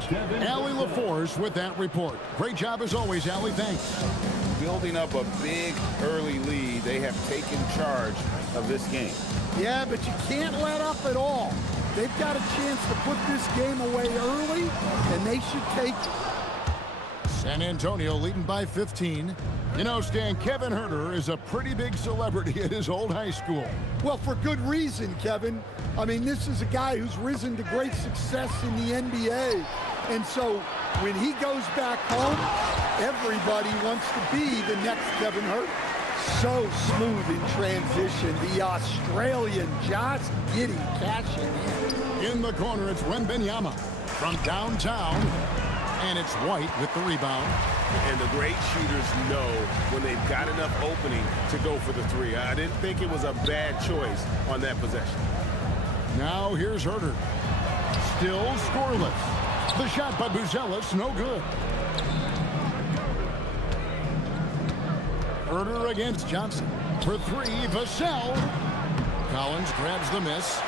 Allie LaForce with that report. Great job as always, Allie. Thanks. Building up a big early lead, they have taken charge of this game. Yeah, but you can't let up at all. They've got a chance to put this game away early, and they should take it. San Antonio leading by 15. You know, Stan, Kevin Huerter is a pretty big celebrity at his old high school. Well, for good reason, Kevin. I mean, this is a guy who's risen to great success in the NBA. And so when he goes back home, everybody wants to be the next Kevin Huerter. So smooth in transition. The Australian Josh Giddey cashing in. In the corner, it's Wembanyama from downtown. And it's White with the rebound. And the great shooters know when they've got enough opening to go for the three. I didn't think it was a bad choice on that possession. Now here's Huerter. Still scoreless. The shot by Buzelis, no good. Huerter against Johnson. For 3, Vassell. Collins grabs the miss.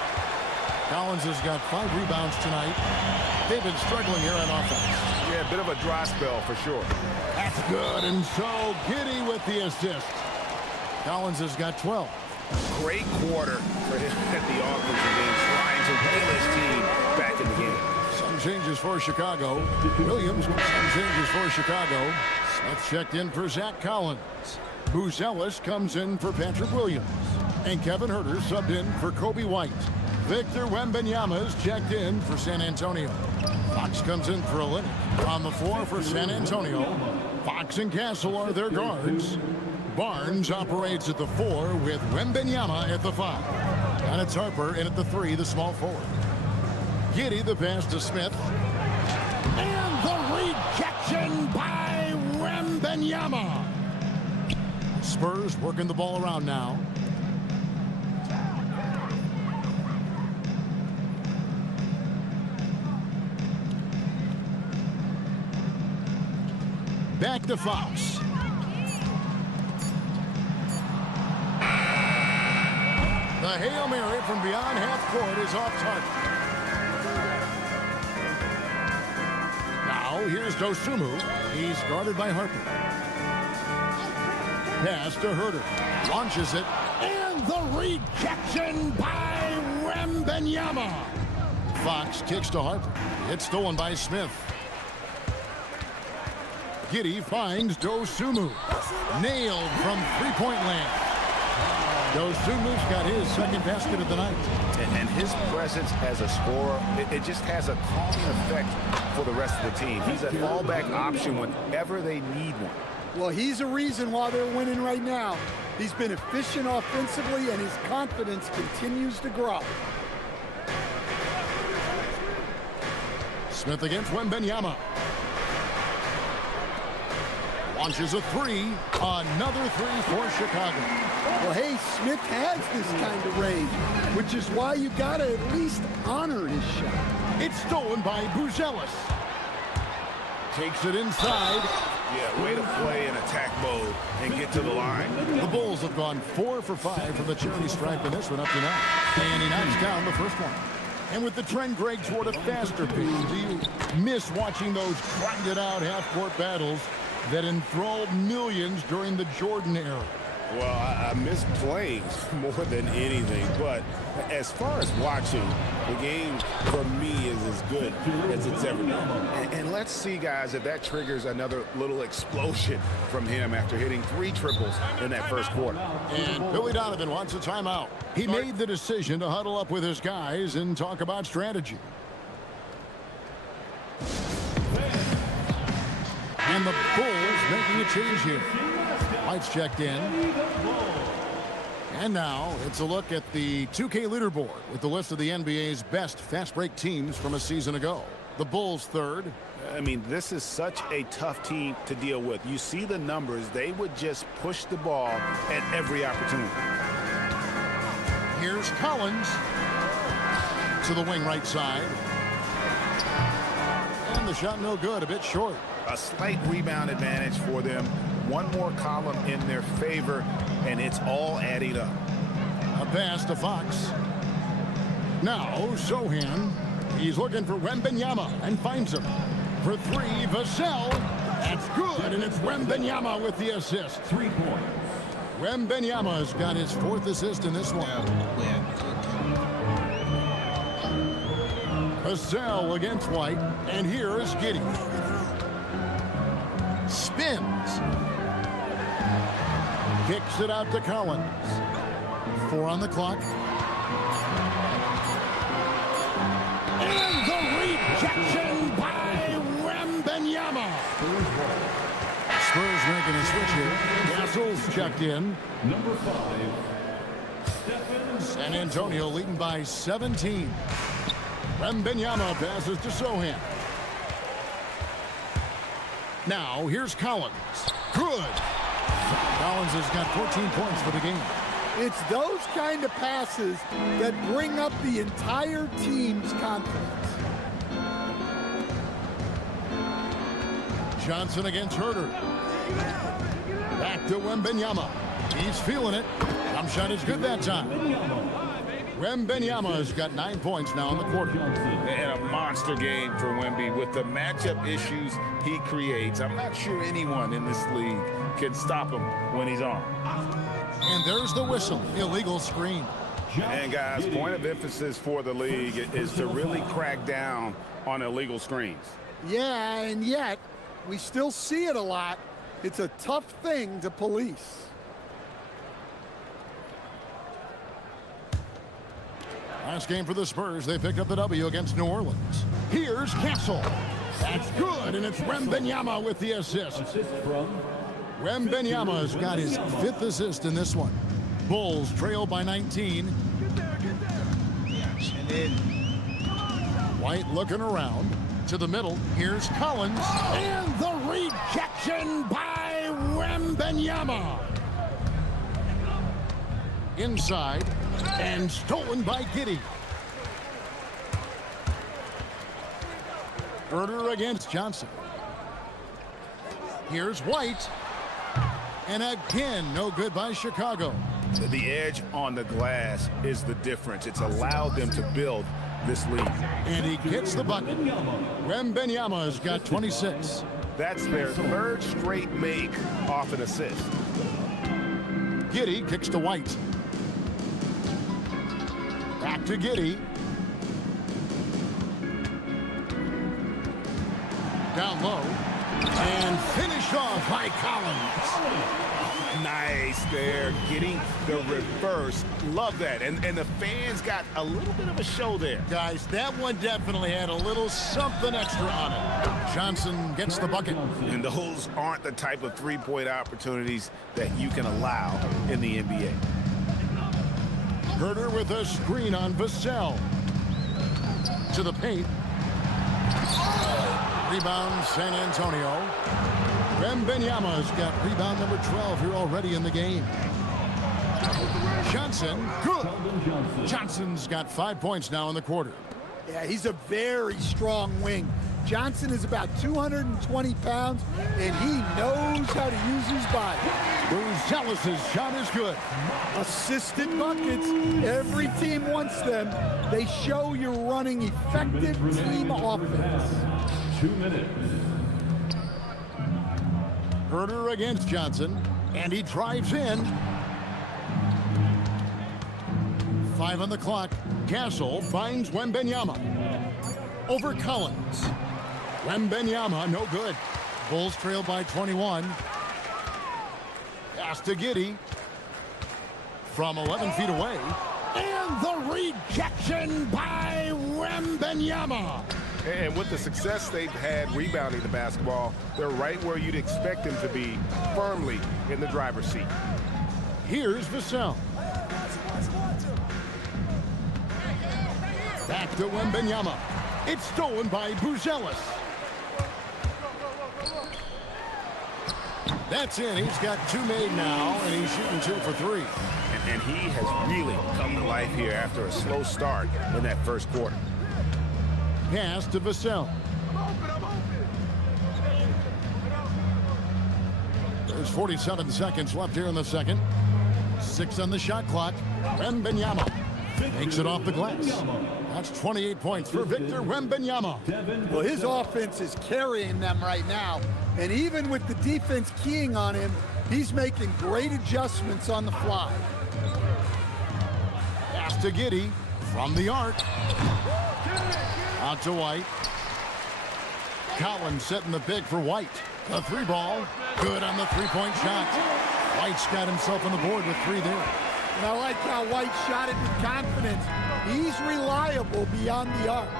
Collins has got 5 rebounds tonight. They've been struggling here on offense. Yeah, a bit of a dry spell for sure. That's good, and so Giddey with the assist. Collins has got 12. Great quarter for him at the offensive end, trying to win his team back in the game. Some changes for Chicago. Williams with some changes for Chicago. Smith checked in for Zach Collins. Buzelis comes in for Patrick Williams. And Kevin Huerter subbed in for Kobe White. Victor Wembanyama is checked in for San Antonio. Fox comes in for Olynyk. On the floor for San Antonio, Fox and Castle are their guards. Barnes operates at the 4 with Wembanyama at the 5. And it's Harper in at the 3, the small forward. Giddey the pass to Smith. And the rejection by Wembanyama. Wembanyama. Spurs working the ball around now. Back to Fox. The Hail Mary from beyond half court is off target. Now here's Dosunmu. He's guarded by Harper. Pass to Herter. Launches it. And the rejection by Wembanyama. Fox kicks to Harper. It's stolen by Smith. Giddey finds Dosunmu. Nailed from three-point land. Dosumu's got his second basket of the night. And his presence as a scorer, it just has a calming effect for the rest of the team. He's a fallback option whenever they need one. Well, he's a reason why they're winning right now. He's been efficient offensively, and his confidence continues to grow. Smith against Wembanyama. Launches a three. Another three for Chicago. Well, hey, Smith has this kind of range, which is why you got to at least honor his shot. It's stolen by Buzelis. Takes it inside. Yeah, way to play in attack mode and get to the line. The Bulls have gone 4 for 5 from the charity stripe in this one up to now. And he knocks down the first one. And with the trend, Greg, toward a faster pace, do you miss watching those grinded out half-court battles that enthralled millions during the Jordan era? Well, I miss playing more than anything, but as far as watching, the game for me is as good as it's ever been. And let's see, guys, if that triggers another little explosion from him after hitting 3 triples in that first quarter. And Billy Donovan wants a timeout. He made the decision to huddle up with his guys and talk about strategy. And the Bulls making a change here. White's checked in. And now it's a look at the 2K leaderboard with the list of the NBA's best fast break teams from a season ago. The Bulls third. I mean, this is such a tough team to deal with. You see the numbers. They would just push the ball at every opportunity. Here's Collins to the wing right side. And the shot no good, a bit short. A slight rebound advantage for them. One more column in their favor, and it's all adding up. A pass to Fox. Now, Sohan. He's looking for Wembanyama and finds him. For 3, Vassell. That's good, and it's Wembanyama with the assist. 3 points. Wembanyama's got his 4th assist in this one. Vassell against White, and here is Giddey. Spins. Kicks it out to Collins. 4 on the clock. And the rejection by Wembanyama. Spurs making a switch here. Castle's checked in. Number 5. San Antonio leading by 17. Wembanyama passes to Sohan. Now, here's Collins. Good. Collins has got 14 points for the game. It's those kind of passes that bring up the entire team's confidence. Johnson against Herter. Back to Wembanyama. He's feeling it. Jump shot is good that time. Wembanyama has got 9 points now in the quarter. And a monster game for Wemby with the matchup issues he creates. I'm not sure anyone in this league can stop him when he's on. And there's the whistle. Illegal screen. And guys, point of emphasis for the league is to really crack down on illegal screens. Yeah, and yet we still see it a lot. It's a tough thing to police. Last game for the Spurs, they picked up the W against New Orleans. Here's Castle. That's good, and it's Wembanyama with the assist. Wembanyama's got his 5th assist in this one. Bulls trail by 19. White looking around. To the middle, here's Collins. And the rejection by Wembanyama. Inside and stolen by Giddey. Herder against Johnson. Here's White. And again, no good by Chicago. The edge on the glass is the difference. It's allowed them to build this lead. And he gets the bucket. Wembanyama's got 26. That's their third straight make off an assist. Giddey kicks to White. Back to Giddey. Down low. And finished off by Collins. Nice there, getting the reverse. Love that. And the fans got a little bit of a show there. Guys, that one definitely had a little something extra on it. Johnson gets the bucket. And those aren't the type of three-point opportunities that you can allow in the NBA. Herder with a screen on Vassell. To the paint. Rebound, San Antonio. Wembanyama's got rebound number 12 here already in the game. Johnson, good. Johnson's got 5 points now in the quarter. Yeah, he's a very strong wing. Johnson is about 220 pounds, and he knows how to use his body. Brucelis' shot is good. Assisted buckets. Every team wants them. They show you're running effective team offense. 2 minutes. Herder against Johnson, and he drives in. 5 on the clock. Castle finds Wembanyama. Over Collins. Wembanyama, no good. Bulls trail by 21. Pass to Giddey. From 11 feet away. And the rejection by Wembanyama. And with the success they've had rebounding the basketball, they're right where you'd expect them to be, firmly in the driver's seat. Here's Vassell. Back to Wembanyama. It's stolen by Brucelis. That's in. He's got 2 made now, and he's shooting 2 for 3. And he has really come to life here after a slow start in that first quarter. Pass to Vassell. There's 47 seconds left here in the second. 6 on the shot clock. Wembanyama makes it off the glass. That's 28 points for Victor Wembanyama. Well, his offense is carrying them right now. And even with the defense keying on him, he's making great adjustments on the fly. Pass to Giddey from the arc. Out to White. Collins setting the pick for White. The 3 ball. Good on the 3-point shot. White's got himself on the board with 3 there. And I like how White shot it with confidence. He's reliable beyond the arc.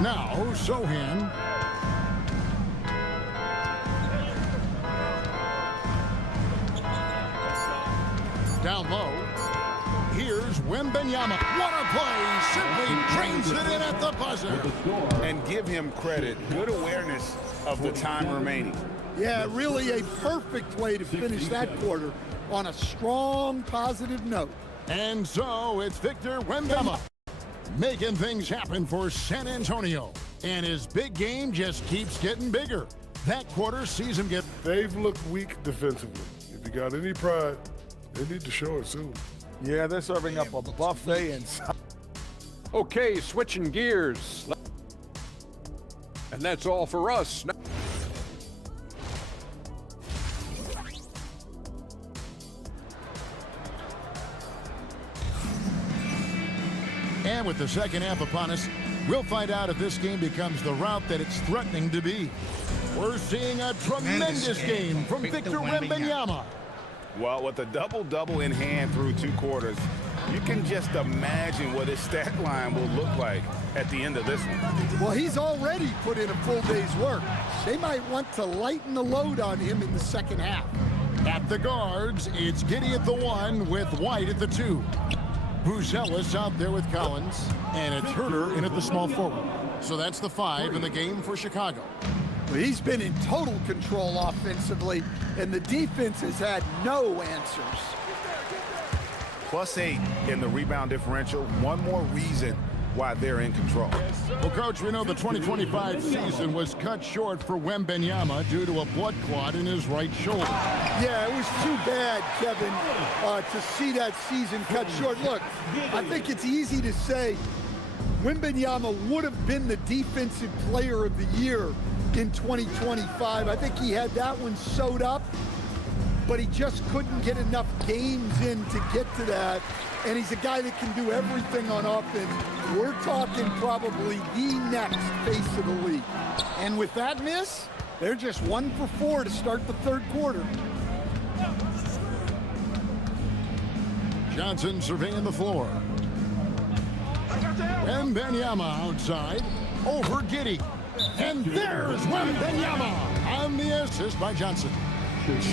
Now, Sohan. Down low. Here's Wembanyama. What a play. Simply drains it in at the buzzer. And give him credit. Good awareness of the time remaining. Yeah, really a perfect way to finish that quarter on a strong, positive note. And so it's Victor Wembanyama making things happen for San Antonio. And his big game just keeps getting bigger. That quarter sees him get... They've looked weak defensively. If you got any pride, they need to show it soon. Yeah, they're serving up a buffet and... Okay, switching gears. And that's all for us. And with the second half upon us, we'll find out if this game becomes the route that it's threatening to be. We're seeing a tremendous game from Victor Wembanyama. Well, with a double-double in hand through 2 quarters, you can just imagine what his stat line will look like at the end of this one. Well, he's already put in a full day's work. They might want to lighten the load on him in the second half. At the guards, it's Giddey at the 1 with White at the 2. Brucelis out there with Collins, and it's Herder in at the small forward. So that's the 5 in the game for Chicago. He's been in total control offensively, and the defense has had no answers. +8 in the rebound differential. One more reason why they're in control. Well, Coach, we know the 2025 season was cut short for Wembanyama due to a blood clot in his right shoulder. Yeah, it was too bad, Kevin, to see that season cut short. Look, I think it's easy to say Wembanyama would have been the defensive player of the year in 2025. I think he had that one sewed up, but he just couldn't get enough games in to get to that. And he's a guy that can do everything on offense. We're talking probably the next face of the league. And with that miss, they're just 1 for 4 to start the third quarter. Johnson surveying the floor. Wembanyama outside, over Giddey. And there's Wembanyama on the assist by Johnson.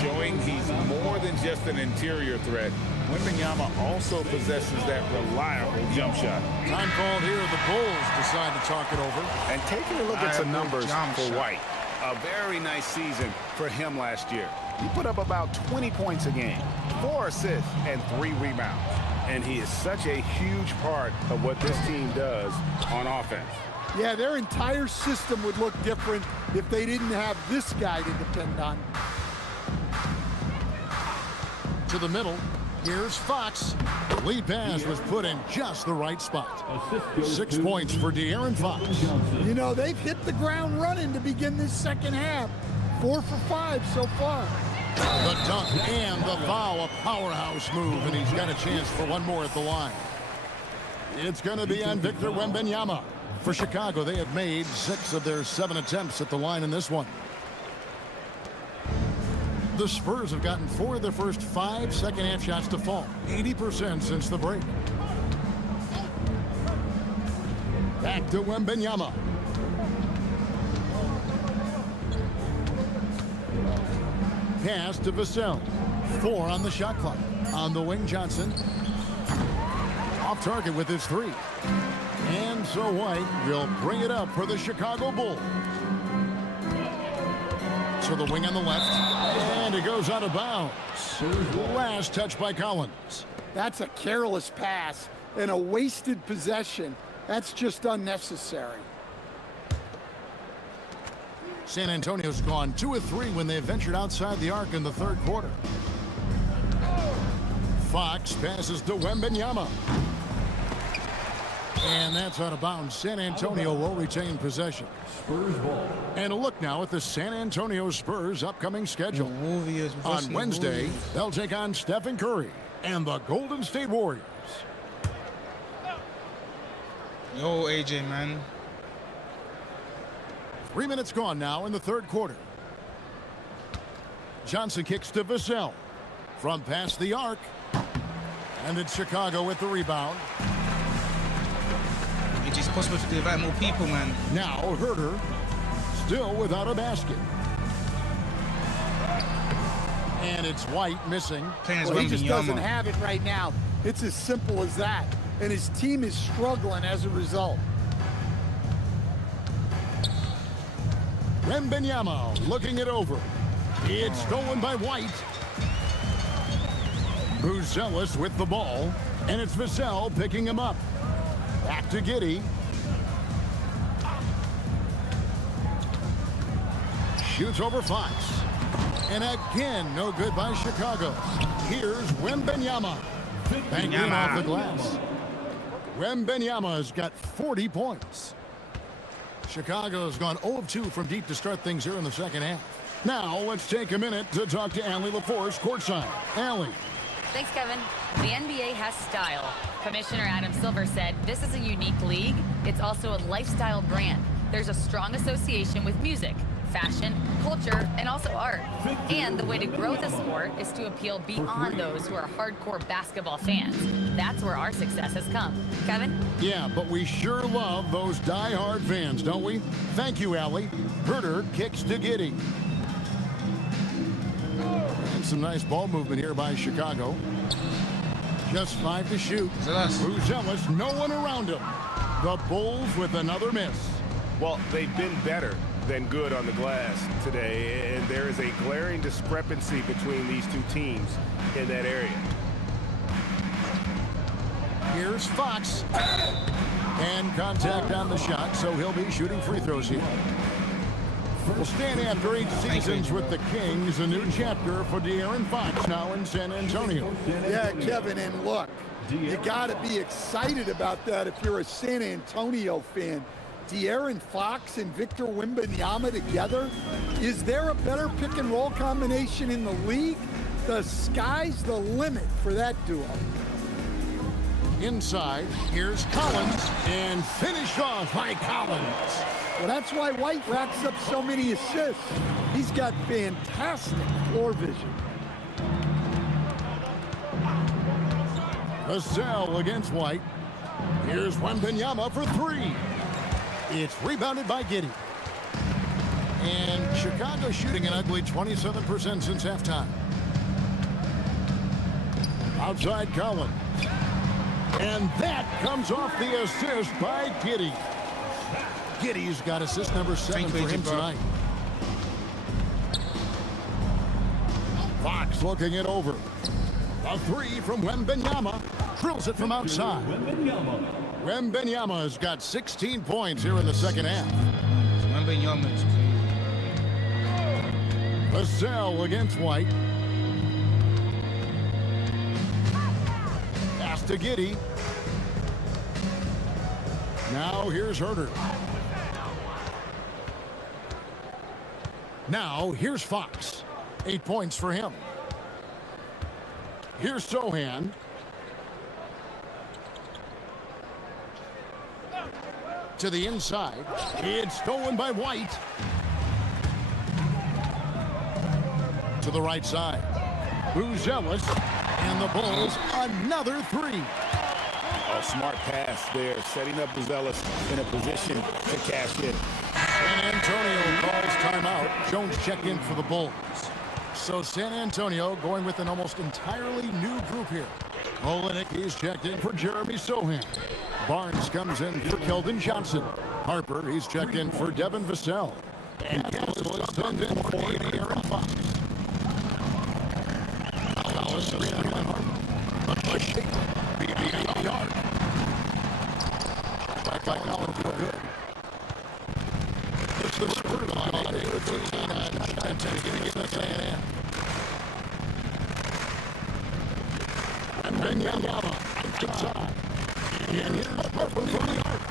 Showing he's more than just an interior threat. Wembanyama also possesses that reliable jump shot. Time called here. The Bulls decide to talk it over. And taking a look at some numbers for White. A very nice season for him last year. He put up about 20 points a game, 4 assists, and 3 rebounds. And he is such a huge part of what this team does on offense. Yeah, their entire system would look different if they didn't have this guy to depend on. To the middle, here's Fox. The lead pass was put in just the right spot. 6 points for De'Aaron Fox. You know, they've hit the ground running to begin this second half. 4 for 5 so far. The dunk and the foul, a powerhouse move, and he's got a chance for one more at the line. It's going to be on Victor Wembanyama. For Chicago, they have made 6 of their 7 attempts at the line in this one. The Spurs have gotten 4 of their first 5 second-half shots to fall. 80% since the break. Back to Wembanyama. Pass to Vassell. 4 on the shot clock. On the wing, Johnson. Off target with his 3. And so White will bring it up for the Chicago Bulls. To the wing on the left. And it goes out of bounds. Last touch by Collins. That's a careless pass and a wasted possession. That's just unnecessary. San Antonio's gone 2 of 3 when they ventured outside the arc in the third quarter. Fox passes to Wembanyama. And that's out of bounds. San Antonio will retain possession. Spurs ball. And a look now at the San Antonio Spurs' upcoming schedule. On Wednesday, they'll take on Stephen Curry and the Golden State Warriors. Yo, AJ, man. 3 minutes gone now in the third quarter. Johnson kicks to Vassell. From past the arc. And it's Chicago with the rebound. It's possible to invite more people, man. Now Herter, still without a basket. And it's White missing. Well, he just doesn't have it right now. It's as simple as that. And his team is struggling as a result. Wembanyama looking it over. It's stolen by White. Buzelis with the ball. And it's Vassell picking him up. Back to Giddey. Shoots over Fox. And again, no good by Chicago. Here's Wembanyama. Banging off the glass. Wembanyama's got 40 points. Chicago's gone 0 of 2 from deep to start things here in the second half. Now, let's take a minute to talk to Allie LaForce courtside. Allie. Thanks, Kevin. The NBA has style. Commissioner Adam Silver said, this is a unique league. It's also a lifestyle brand. There's a strong association with music, fashion, culture, and also art. And the way to grow the sport is to appeal beyond those who are hardcore basketball fans. That's where our success has come. Kevin? Yeah, but we sure love those die-hard fans, don't we? Thank you, Allie. Herter kicks to Giddey. And some nice ball movement here by Chicago. Just 5 to shoot. Buzelis, no one around him. The Bulls with another miss. Well, they've been better than good on the glass today, and there is a glaring discrepancy between these two teams in that area. Here's Fox. And contact on the shot, so he'll be shooting free throws here. We'll stand after 8 seasons with the Kings, a new chapter for De'Aaron Fox now in San Antonio. Yeah, Kevin, and look, you got to be excited about that if you're a San Antonio fan. De'Aaron Fox and Victor Wembanyama together? Is there a better pick and roll combination in the league? The sky's the limit for that duo. Inside, here's Collins, and finished off by Collins. Well, that's why White racks up so many assists. He's got fantastic floor vision. Vassell against White. Here's Wembanyama for 3. It's rebounded by Giddey. And Chicago shooting an ugly 27% since halftime. Outside Collins. And that comes off the assist by Giddey. Giddey's got assist number 7 for him tonight. Fox looking it over. A 3 from Wembanyama. Drills it from outside. Wembanyama has got 16 points here in the second half. Wembanyama is crazy. Vassell against White. Pass to Giddey. Now here's Herter. Now here's Fox. 8 points for him. Here's Sohan. To the inside. It's stolen by White. To the right side. Buzelis. And the Bulls another 3. A smart pass there, setting up Buzelis in a position to cash in. San Antonio calls timeout. Jones checked in for the Bulls. So San Antonio going with an almost entirely new group here. Olenek is checked in for Jeremy Sohan. Barnes comes in for Keldon Johnson. Harper, he's checked in for Devin Vassell. And Kessel is sent in for De'Aaron Fox. Collins is on Harper. A push. Behind the yard. Back by Collins for good. It's the Spurs on 13 and 10 getting in the fan. And Wembanyama inside. And here's Harper from the arc.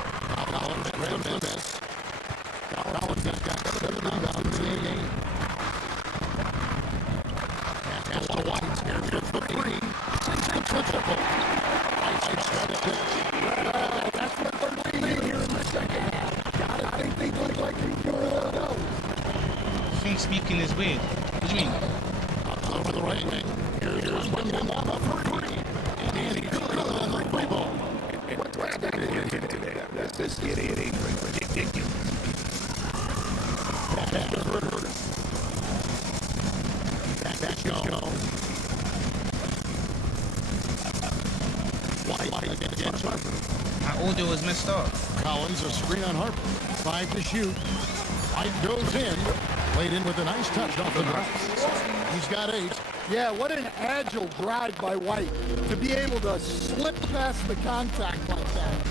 Collins grabs the miss. Collins has got 7 rebounds in the game. Pass to White. Here's the 3. It's principle. White's got it. That's what they're doing here in the second half. I think they look like they know. Think speaking is weird. What do you mean? Over the right wing. Here's Wembanyama for 3. And he's good on the free ball. Let's get it. Back to Herter. Back go. White against Harper. My audio was messed up. Collins a screen on Harper. 5 to shoot. White goes in. Played in with a nice touch off the glass. He's got 8. Yeah, what an agile drive by White to be able to slip past the contact like that.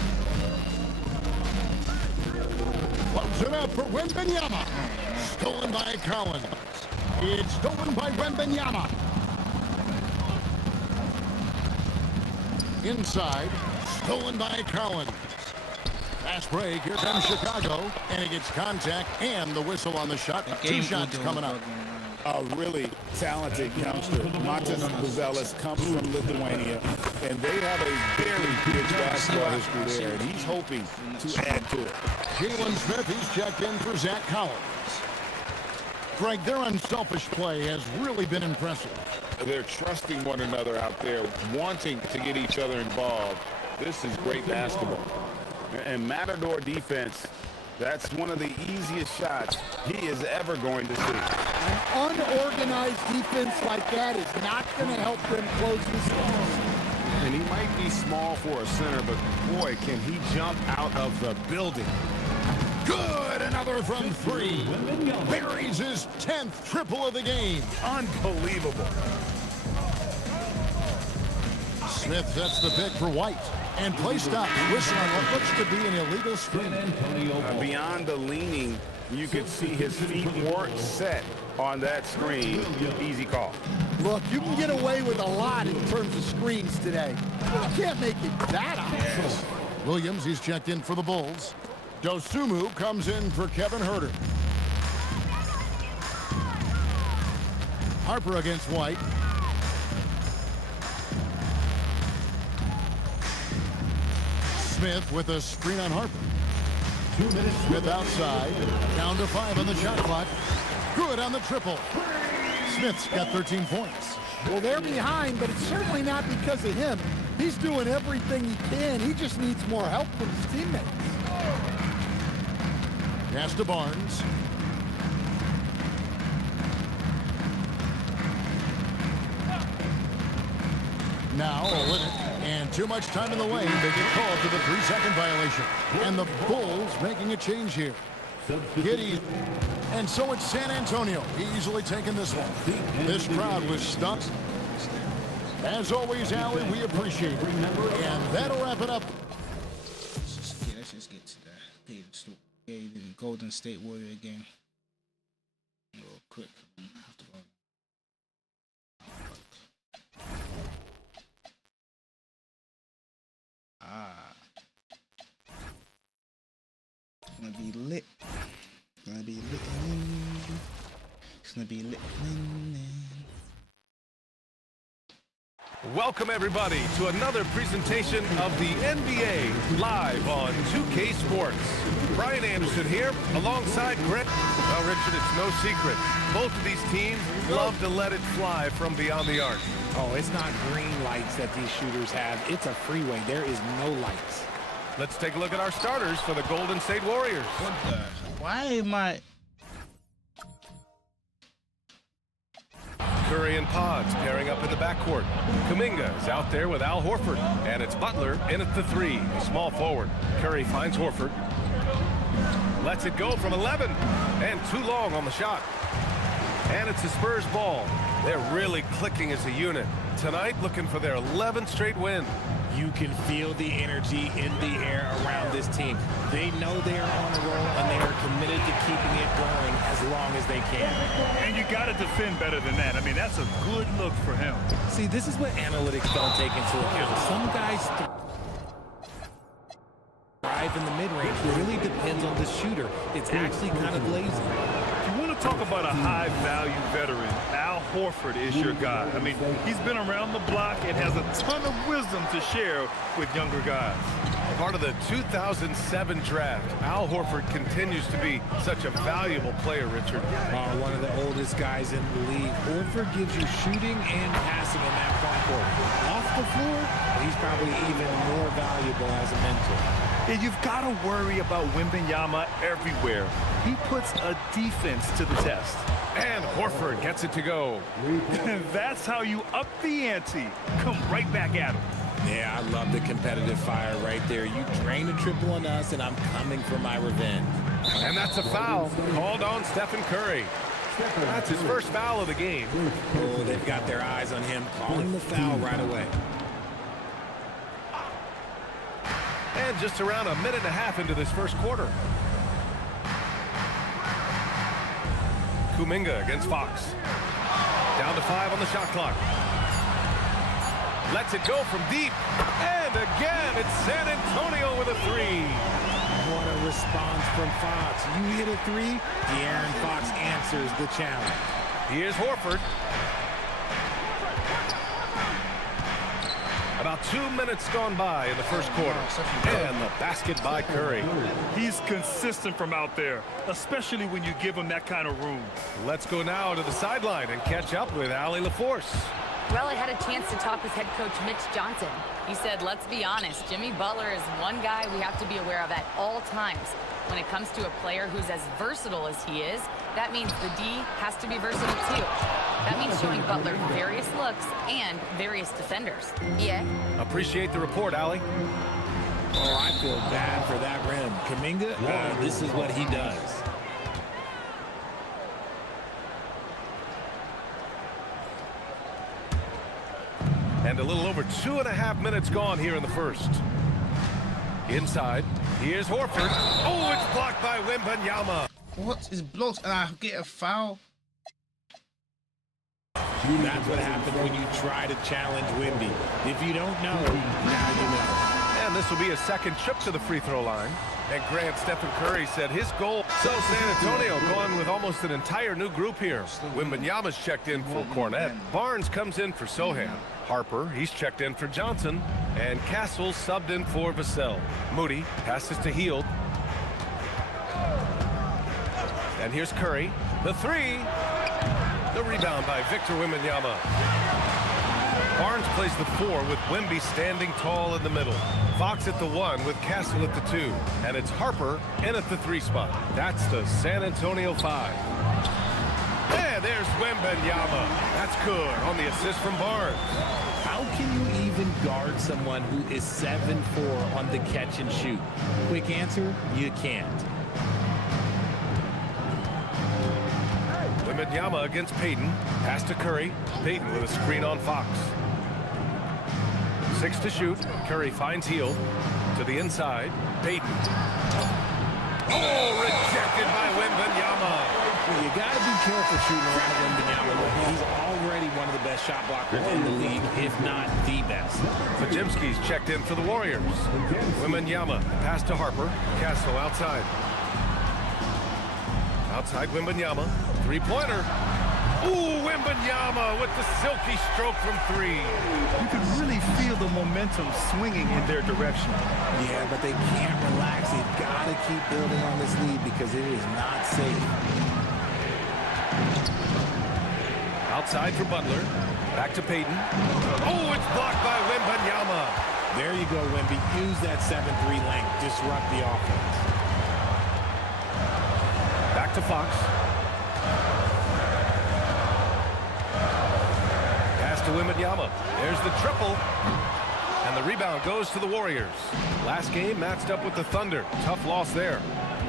Close it up for Wembanyama. Stolen by Collins. It's stolen by Wembanyama. Inside. Stolen by Collins. Fast break. Here comes Chicago. And he gets contact and the whistle on the shot. 2 shots coming up. A really talented youngster. Montes Buzelis comes from Lithuania, and they have a very good basketball history there, and he's hoping to add to it. Jalen Smith, he's checked in for Zach Collins. Greg, their unselfish play has really been impressive. They're trusting one another out there, wanting to get each other involved. This is great basketball. And Matador defense, that's one of the easiest shots he is ever going to see. An unorganized defense like that is not going to help them close this game. And he might be small for a center, but boy, can he jump out of the building. Good, another Butler from 3. Buries his 10th triple of the game. Unbelievable. Smith sets the pick for White. And play stop. Whistle on what looks to be an illegal screen. Beyond the leaning, you could see his feet weren't set on that screen. Easy call. Look, you can get away with a lot in terms of screens today. You can't make it that obvious. Williams, he's checked in for the Bulls. Dosunmu comes in for Kevin Huerter. Harper against White. Smith with a screen on Harper. 2 minutes. Smith outside. Down to 5 on the shot clock. Good on the triple. Smith's got 13 points. Well, they're behind, but it's certainly not because of him. He's doing everything he can. He just needs more help from his teammates. Pass to Barnes. Now Olynyk, and too much time in the lane. They get called for the 3-second violation. And the Bulls making a change here. Giddey, and so it's San Antonio easily taking this one. This crowd was stunned. As always, Allie, we appreciate it. And that'll wrap it up. Let's just get to the Golden State Warrior game. Real quick. It's gonna be lit. It's gonna be lit. It's gonna be lit. Welcome, everybody, to another presentation of the NBA live on 2K Sports. Brian Anderson here, alongside Greg. Well, Richard, it's no secret. Both of these teams love to let it fly from beyond the arc. Oh, it's not green lights that these shooters have. It's a freeway. There is no lights. Let's take a look at our starters for the Golden State Warriors. What the? Why am I? Curry and Pods pairing up in the backcourt. Kuminga is out there with Al Horford. And it's Butler in at the 3, a small forward. Curry finds Horford. Lets it go from 11. And too long on the shot. And it's the Spurs ball. They're really clicking as a unit. Tonight, looking for their 11th straight win. You can feel the energy in the air around this team. They know they are on a roll, and they are committed to keeping it going as long as they can. And you got to defend better than that. I mean, that's a good look for him. See, this is what analytics don't take into account. Some guys thrive in the mid-range. It really depends on the shooter. It's actually kind of lazy. You want to talk about a high-value veteran. Al Horford is your guy. I mean, he's been around the block and has a ton of wisdom to share with younger guys. Part of the 2007 draft, Al Horford continues to be such a valuable player, Richard. One of the oldest guys in the league. Horford gives you shooting and passing in that front court. Off the floor, he's probably even more valuable as a mentor. And you've got to worry about Wembanyama everywhere. He puts a defense to the test. And Horford gets it to go. That's how you up the ante. Come right back at him. Yeah, I love the competitive fire right there. You drain a triple on us, and I'm coming for my revenge. And that's a foul called on Stephen Curry. That's his first foul of the game. Oh, they've got their eyes on him, calling the foul right away. And just around a minute and a half into this first quarter. Kuminga against Fox. Down to 5 on the shot clock. Lets it go from deep. And again, it's San Antonio with a 3. What a response from Fox. You hit a 3, De'Aaron Fox answers the challenge. Here's Horford. About 2 minutes gone by in the first quarter. And the basket by Curry. He's consistent from out there, especially when you give him that kind of room. Let's go now to the sideline and catch up with Allie LaForce. Well, I had a chance to talk with head coach Mitch Johnson. He said, let's be honest, Jimmy Butler is one guy we have to be aware of at all times. When it comes to a player who's as versatile as he is, that means the D has to be versatile too. That means showing Butler various looks and various defenders. Yeah. Appreciate the report, Allie. Oh, I feel bad for that rim. Kuminga, this is what he does. And a little over 2.5 minutes gone here in the first. Inside, here's Horford. Oh, it's blocked by Wembanyama. What is blocked and I get a foul? That's what happens when you try to challenge Wemby. If you don't know, now you know. And this will be a second trip to the free throw line. And Grant, Stephen Curry said his goal. So San Antonio going with almost an entire new group here. Wembanyama's checked in for Cornette. Barnes comes in for Sohan. Harper, he's checked in for Johnson. And Castle subbed in for Vassell. Moody passes to Hield. And here's Curry. The three. The rebound by Victor Wembanyama. Barnes plays the 4 with Wemby standing tall in the middle. Fox at the 1 with Castle at the 2. And it's Harper in at the 3 spot. That's the San Antonio 5. And there's Wembanyama. That's good on the assist from Barnes. How can you even guard someone who is 7'4" on the catch and shoot? Quick answer, you can't. Wembanyama against Payton. Pass to Curry. Payton with a screen on Fox. 6 to shoot. Curry finds Hield. To the inside. Payton. Oh, rejected by Wembanyama. Well, you got to be careful shooting around Wembanyama. He's already one of the best shot blockers in the league, if not the best. Podziemski's checked in for the Warriors. Wembanyama. Pass to Harper. Castle outside. Outside Wembanyama. Three-pointer. Ooh, Wembanyama with the silky stroke from 3. You can really feel the momentum swinging in their direction. Yeah, but they can't relax. They've got to keep building on this lead because it is not safe. Outside for Butler. Back to Payton. Oh, it's blocked by Wembanyama. There you go, Wemby. Use that 7'3" length. Disrupt the offense. Back to Fox. Pass to Wembanyama. There's the triple. And the rebound goes to the Warriors. Last game matched up with the Thunder. Tough loss there.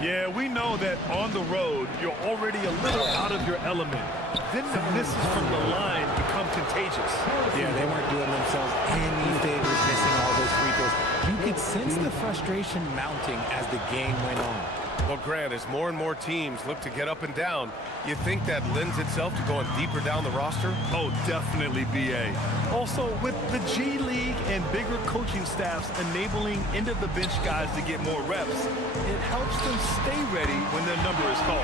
Yeah, we know that on the road, you're already a little out of your element. Then the misses from the line become contagious. Yeah, they weren't doing themselves any favors missing all those free throws. You could sense the frustration mounting as the game went on. Well, Grant, as more and more teams look to get up and down, you think that lends itself to going deeper down the roster? Oh, definitely, B.A. Also, with the G League and bigger coaching staffs enabling end-of-the-bench guys to get more reps, it helps them stay ready when their number is called.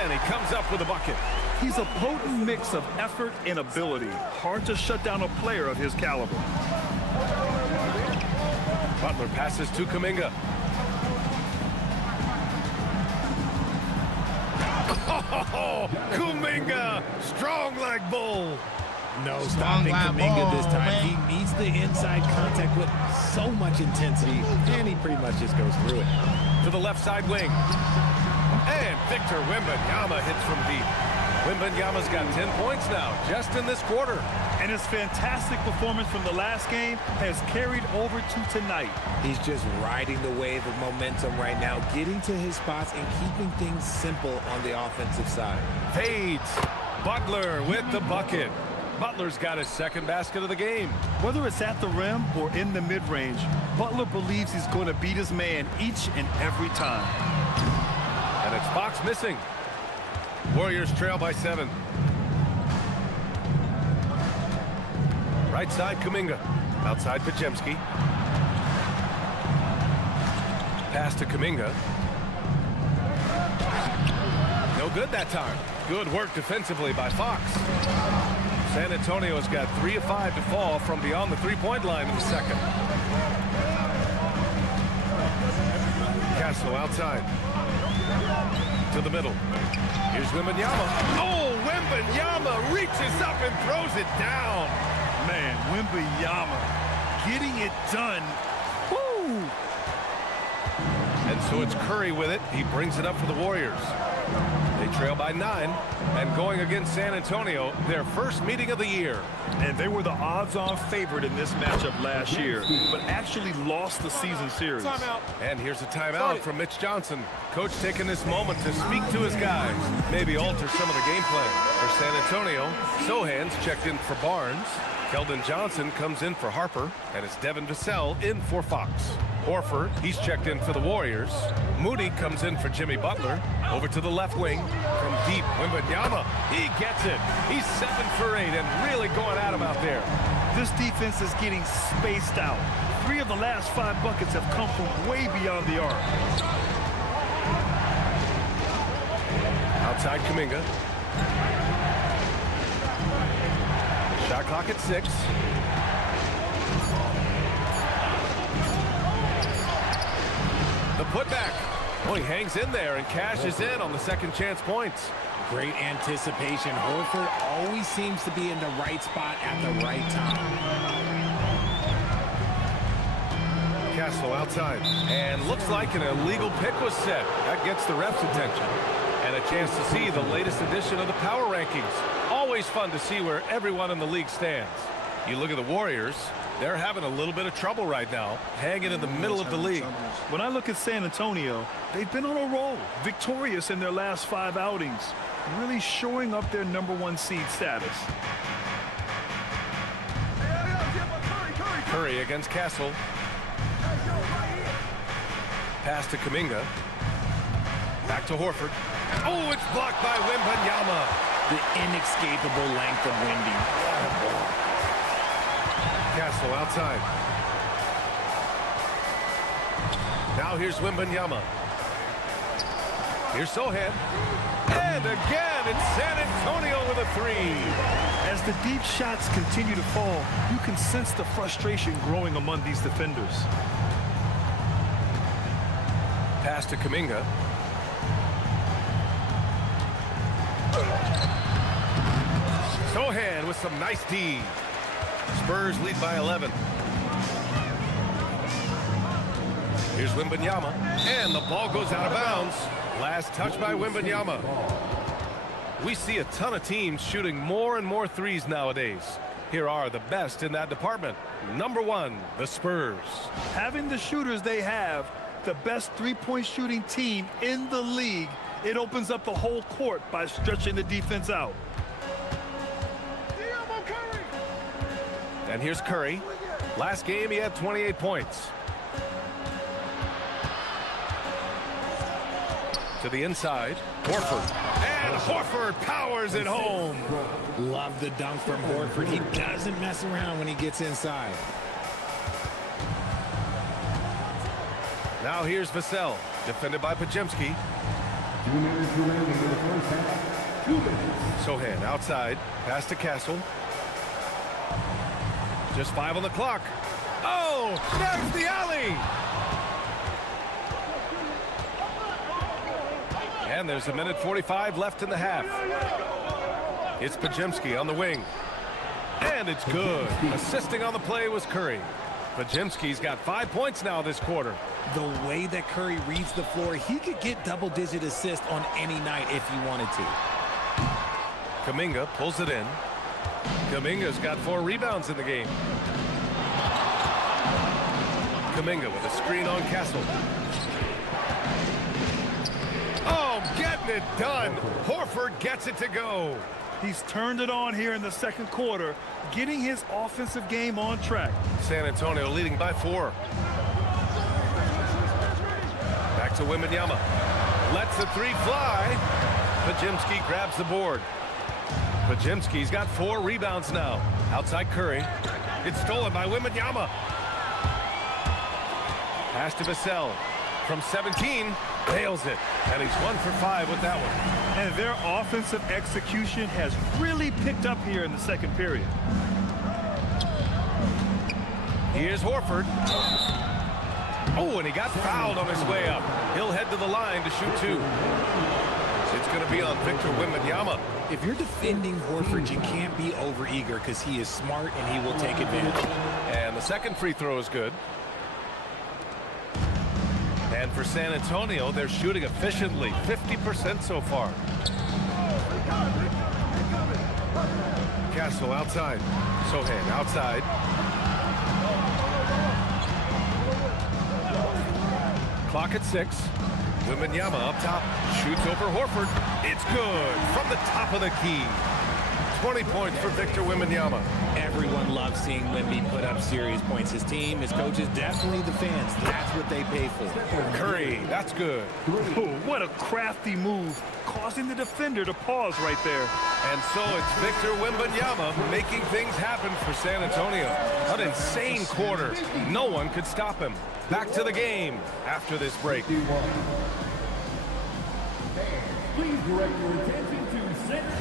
And he comes up with a bucket. He's a potent mix of effort and ability. Hard to shut down a player of his caliber. Butler passes to Kuminga. Oh, Kuminga, strong like bull. No stopping Kuminga this time. He needs the inside contact with so much intensity, and he pretty much just goes through it. To the left side wing. And Victor Wembanyama hits from deep. Wembanyama's got 10 points now, just in this quarter. And his fantastic performance from the last game has carried over to tonight. He's just riding the wave of momentum right now, getting to his spots and keeping things simple on the offensive side. Fades. Butler with the bucket. Butler's got his second basket of the game. Whether it's at the rim or in the mid-range, Butler believes he's going to beat his man each and every time. And it's Fox missing. Warriors trail by 7. Right side, Kuminga. Outside, Podziemski. Pass to Kuminga. No good that time. Good work defensively by Fox. San Antonio's got 3 of 5 to fall from beyond the three-point line in the second. Castle outside. To the middle. Here's Wembanyama. Oh, Wembanyama reaches up and throws it down. Man, Wembanyama getting it done. Woo! And so it's Curry with it. He brings it up for the Warriors. They trail by 9, and going against San Antonio, their first meeting of the year. And they were the odds-on favorite in this matchup last year, but actually lost the season series. Timeout. And here's a timeout from Mitch Johnson. Coach taking this moment to speak to his guys, maybe alter some of the game plan. For San Antonio, Sohan's checked in for Barnes. Keldon Johnson comes in for Harper, and it's Devin Vassell in for Fox. Horford, he's checked in for the Warriors. Moody comes in for Jimmy Butler. Over to the left wing from deep, Wembanyama. He gets it. He's 7 for 8 and really going at him out there. This defense is getting spaced out. 3 of the last 5 buckets have come from way beyond the arc. Outside Kuminga. Shot clock at 6. The putback. Oh, he hangs in there and cashes in on the second chance points. Great anticipation. Horford always seems to be in the right spot at the right time. Castle outside. And looks like an illegal pick was set. That gets the ref's attention. And a chance to see the latest edition of the power rankings. Always fun to see where everyone in the league stands. You look at the Warriors, they're having a little bit of trouble right now, hanging in the middle of the league. When I look at San Antonio, they've been on a roll, victorious in their last 5 outings, really showing up their #1 seed status. Curry against Castle. Pass to Kuminga. Back to Horford. Oh, it's blocked by Wembanyama. The inescapable length of Wemby. Castle outside. Now here's Wembanyama. Here's Sohan. And again, it's San Antonio with a 3. As the deep shots continue to fall, you can sense the frustration growing among these defenders. Pass to Kuminga. Sohan with some nice D. Spurs lead by 11. Here's Wembanyama, and the ball goes out of bounds. Last touch by Wembanyama. We see a ton of teams shooting more and more threes nowadays. Here are the best in that department. #1, the Spurs. Having the shooters they have, the best three-point shooting team in the league, it opens up the whole court by stretching the defense out. And here's Curry. Last game, he had 28 points. To the inside, Horford. And Horford powers it home. Love the dunk from Horford. He doesn't mess around when he gets inside. Now here's Vassell, defended by Pajemski. 2 minutes remaining in the first half. 2 minutes. Sohan outside, pass to Castle. Just 5 on the clock. Oh, there's the alley. And there's 1:45 left in the half. It's Pajemski on the wing. And it's good. Assisting on the play was Curry. Pajemski's got 5 points now this quarter. The way that Curry reads the floor, he could get double-digit assists on any night if he wanted to. Kuminga pulls it in. Kuminga's got 4 rebounds in the game. Kuminga with a screen on Castle. Oh, getting it done. Horford gets it to go. He's turned it on here in the second quarter, getting his offensive game on track. San Antonio leading by 4. Back to Wembanyama. Lets the 3 fly. Pajemski grabs the board. Pajemski's got 4 rebounds now. Outside Curry. It's stolen by Wembanyama. Pass to Vassell. From 17, nails it. And he's 1 for 5 with that one. And their offensive execution has really picked up here in the second period. Here's Horford. Oh, and he got fouled on his way up. He'll head to the line to shoot 2. It's going to be on Victor Wembanyama. If you're defending Horford, you can't be overeager because he is smart and he will take advantage. And the second free throw is good. And for San Antonio, they're shooting efficiently, 50% so far. Castle outside. Sohan outside. Clock at 6. Wembanyama up top. Shoots over Horford. It's good from the top of the key. 20 points for Victor Wembanyama. Everyone loves seeing Wemby put up serious points. His team, his coaches, definitely the fans. That's what they pay for. Curry, that's good. Oh, what a crafty move, causing the defender to pause right there. And so it's Victor Wembanyama making things happen for San Antonio. An insane quarter. No one could stop him. Back to the game after this break. Please direct your attention to center.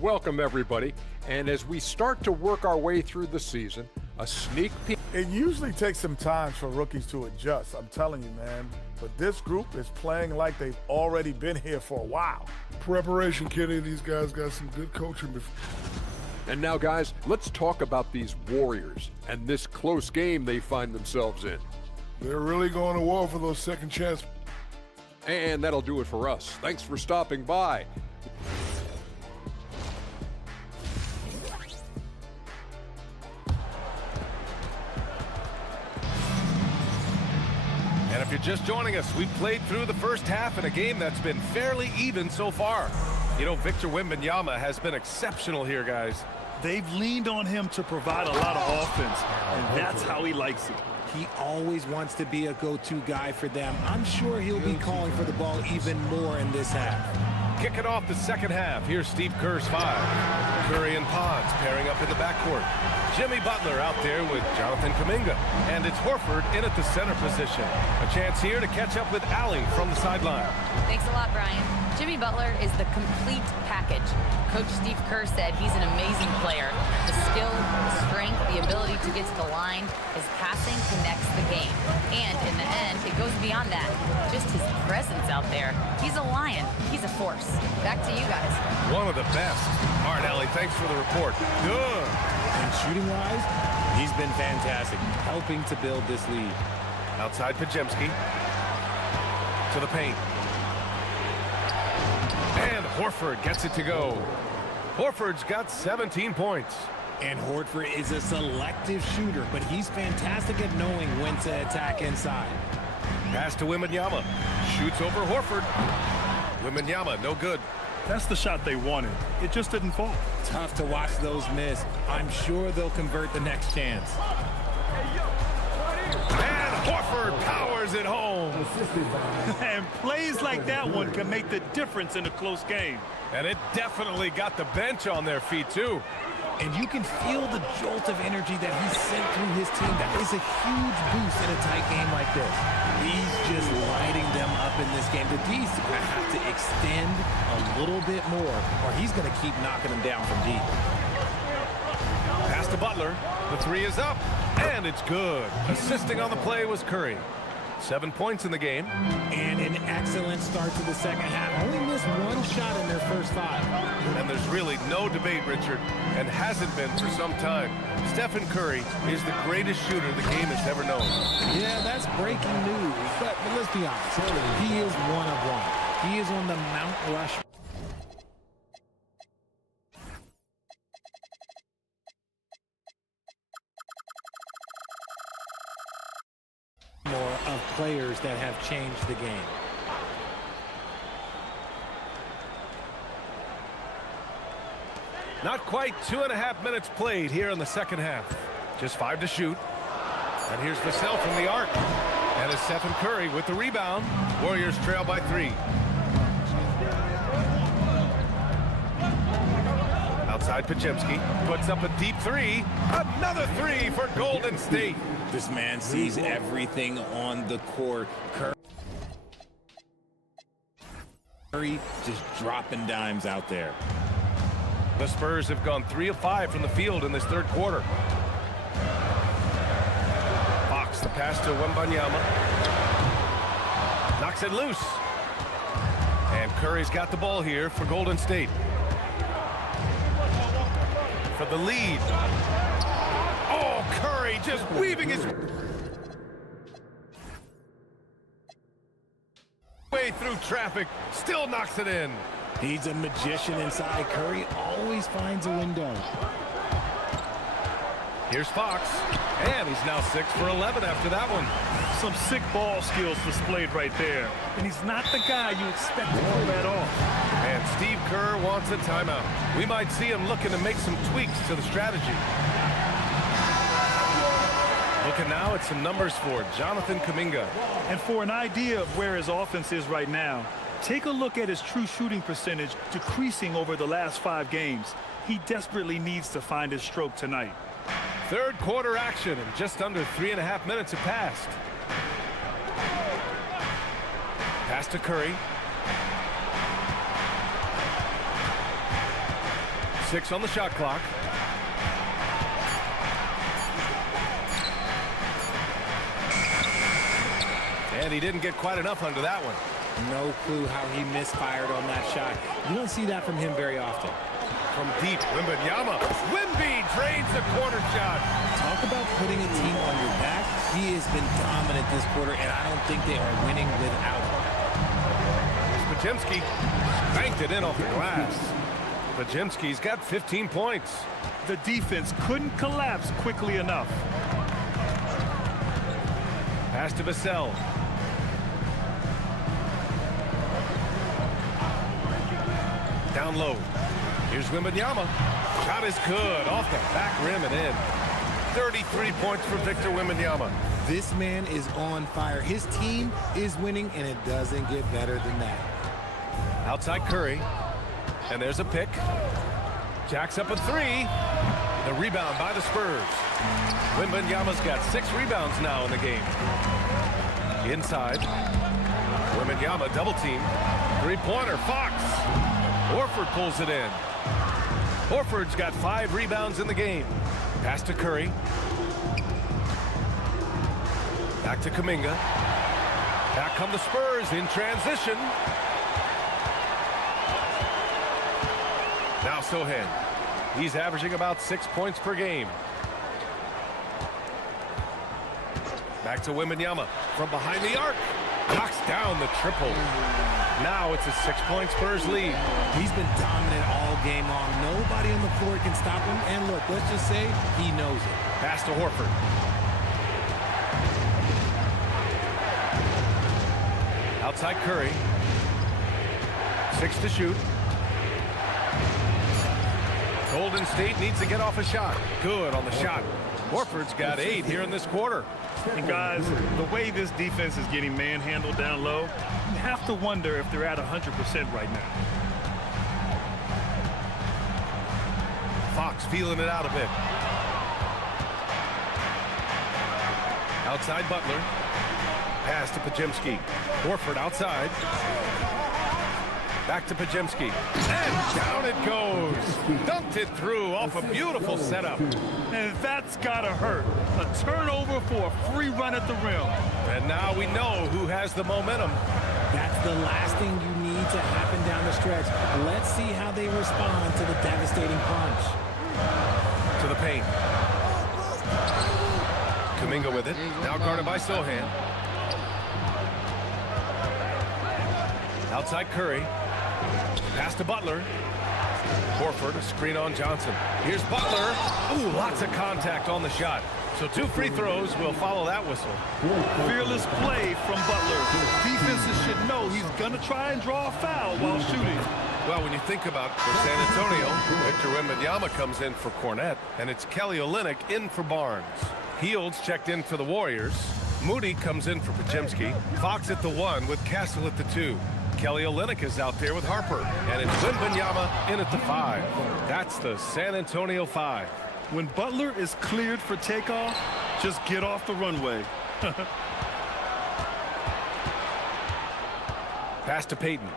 Welcome, everybody. And as we start to work our way through the season, a sneak peek. It usually takes some time for rookies to adjust, I'm telling you, man. But this group is playing like they've already been here for a while. Preparation, Kenny. These guys got some good coaching before. And now, guys, let's talk about these Warriors and this close game they find themselves in. They're really going to war for those second chance. And that'll do it for us. Thanks for stopping by. And if you're just joining us, we've played through the first half in a game that's been fairly even so far. You know, Victor Wembanyama has been exceptional here, guys. They've leaned on him to provide a lot of offense, and that's how he likes it. He always wants to be a go-to guy for them. I'm sure he'll be calling for the ball even more in this half. Kicking off the second half, here's Steve Kerr's 5. Curry and Pons pairing up in the backcourt. Jimmy Butler out there with Jonathan Kuminga. And it's Horford in at the center position. A chance here to catch up with Allie from the sideline. Thanks a lot, Brian. Jimmy Butler is the complete package. Coach Steve Kerr said he's an amazing player. The skill, the strength, the ability to get to the line, his passing connects the game. And in the end, it goes beyond that. Just his presence out there. He's a lion. He's a force. Back to you guys. One of the best. All right, Allie, thanks for the report. Good. And shooting-wise, he's been fantastic, helping to build this lead. Outside Pajemski. To the paint. And Horford gets it to go. Horford's got 17 points. And Horford is a selective shooter, but he's fantastic at knowing when to attack inside. Pass to Wembanyama. Shoots over Horford. Wembanyama, no good. That's the shot they wanted. It just didn't fall. Tough to watch those miss. I'm sure they'll convert the next chance. And Horford powers it home. And plays like that one can make the difference in a close game. And it definitely got the bench on their feet, too. And you can feel the jolt of energy that he sent through his team. That is a huge boost in a tight game like this. He's just lighting them up in this game. The D's are going to have to extend a little bit more, or he's going to keep knocking them down from deep. Pass to Butler. The 3 is up, and it's good. Assisting on the play was Curry. 7 points in the game. And an excellent start to the second half. Only missed one shot in their first 5. And there's really no debate, Richard, and hasn't been for some time. Stephen Curry is the greatest shooter the game has ever known. Yeah, that's breaking news. But let's be honest, he is one of one. He is on the Mount Rushmore. Of players that have changed the game. Not quite 2.5 minutes played here in the second half. Just 5 to shoot. And here's Vassell from the arc. And it's Stephen Curry with the rebound. Warriors trail by 3. Outside Pajemski puts up a deep 3. Another 3 for Golden State. This man sees everything on the court. Curry just dropping dimes out there. The Spurs have gone 3 of 5 from the field in this third quarter. Fox, the pass to Wembanyama. Knocks it loose. And Curry's got the ball here for Golden State. For the lead. Oh, Curry just weaving his way through traffic. Still knocks it in. He's a magician inside. Curry always finds a window. Here's Fox, and he's now 6 for 11 after that one. Some sick ball skills displayed right there. And he's not the guy you expect to pull that off. And Steve Kerr wants a timeout. We might see him looking to make some tweaks to the strategy. Looking now at some numbers for Jonathan Kuminga. And for an idea of where his offense is right now, take a look at his true shooting percentage decreasing over the last 5 games. He desperately needs to find his stroke tonight. Third quarter action, and just under 3.5 minutes have passed. Pass to Curry. 6 on the shot clock. And he didn't get quite enough under that one. No clue how he misfired on that shot. You don't see that from him very often. From deep, Wembanyama. Wemby drains the corner shot. Talk about putting a team on your back. He has been dominant this quarter, and I don't think they are winning without him. Podziemski banked it in off the glass. Podziemski's got 15 points. The defense couldn't collapse quickly enough. Pass to Vassell. Down low. Here's Wembanyama. Shot is good. Off the back rim and in. 33 points for Victor Wembanyama. This man is on fire. His team is winning, and it doesn't get better than that. Outside Curry. And there's a pick. Jacks up a 3. The rebound by the Spurs. Wembanyama's got 6 rebounds now in the game. Inside. Wembanyama double team. 3-pointer. Fox. Horford pulls it in. Horford's got 5 rebounds in the game. Pass to Curry. Back to Kuminga. Back come the Spurs in transition. Now Sohan. He's averaging about 6 points per game. Back to Wembanyama from behind the arc. Knocks down the triple. Now it's a 6-point Spurs lead. He's been dominant all game long. Nobody on the floor can stop him. And look, let's just say he knows it. Pass to Horford. Outside Curry. 6 to shoot. Golden State needs to get off a shot. Good on the shot. Horford's got 8 here in this quarter. And guys, the way this defense is getting manhandled down low, you have to wonder if they're at 100% right now. Fox feeling it out a bit. Outside Butler. Pass to Podziemski. Horford outside. Back to Podziemski. And down it goes. Dunked it through off a beautiful setup. And that's gotta hurt. A turnover for a free run at the rim. And now we know who has the momentum. That's the last thing you need to happen down the stretch. Let's see how they respond to the devastating punch. To the paint. Kuminga with it. Now guarded by Sohan. Outside Curry. Pass to Butler. Horford, a screen on Johnson. Here's Butler. Ooh, lots of contact on the shot. So 2 free throws will follow that whistle. Fearless play from Butler. Defenses should know he's gonna try and draw a foul while shooting. Well, when you think about for San Antonio, Victor Wembanyama comes in for Cornette, and it's Kelly Olynyk in for Barnes. Hields checked in for the Warriors. Moody comes in for Podziemski. Fox at the 1 with Castle at the 2. Kelly Olynyk is out there with Harper, and it's Wembanyama in at the 5. That's the San Antonio 5. When Butler is cleared for takeoff, just get off the runway. Pass to Payton.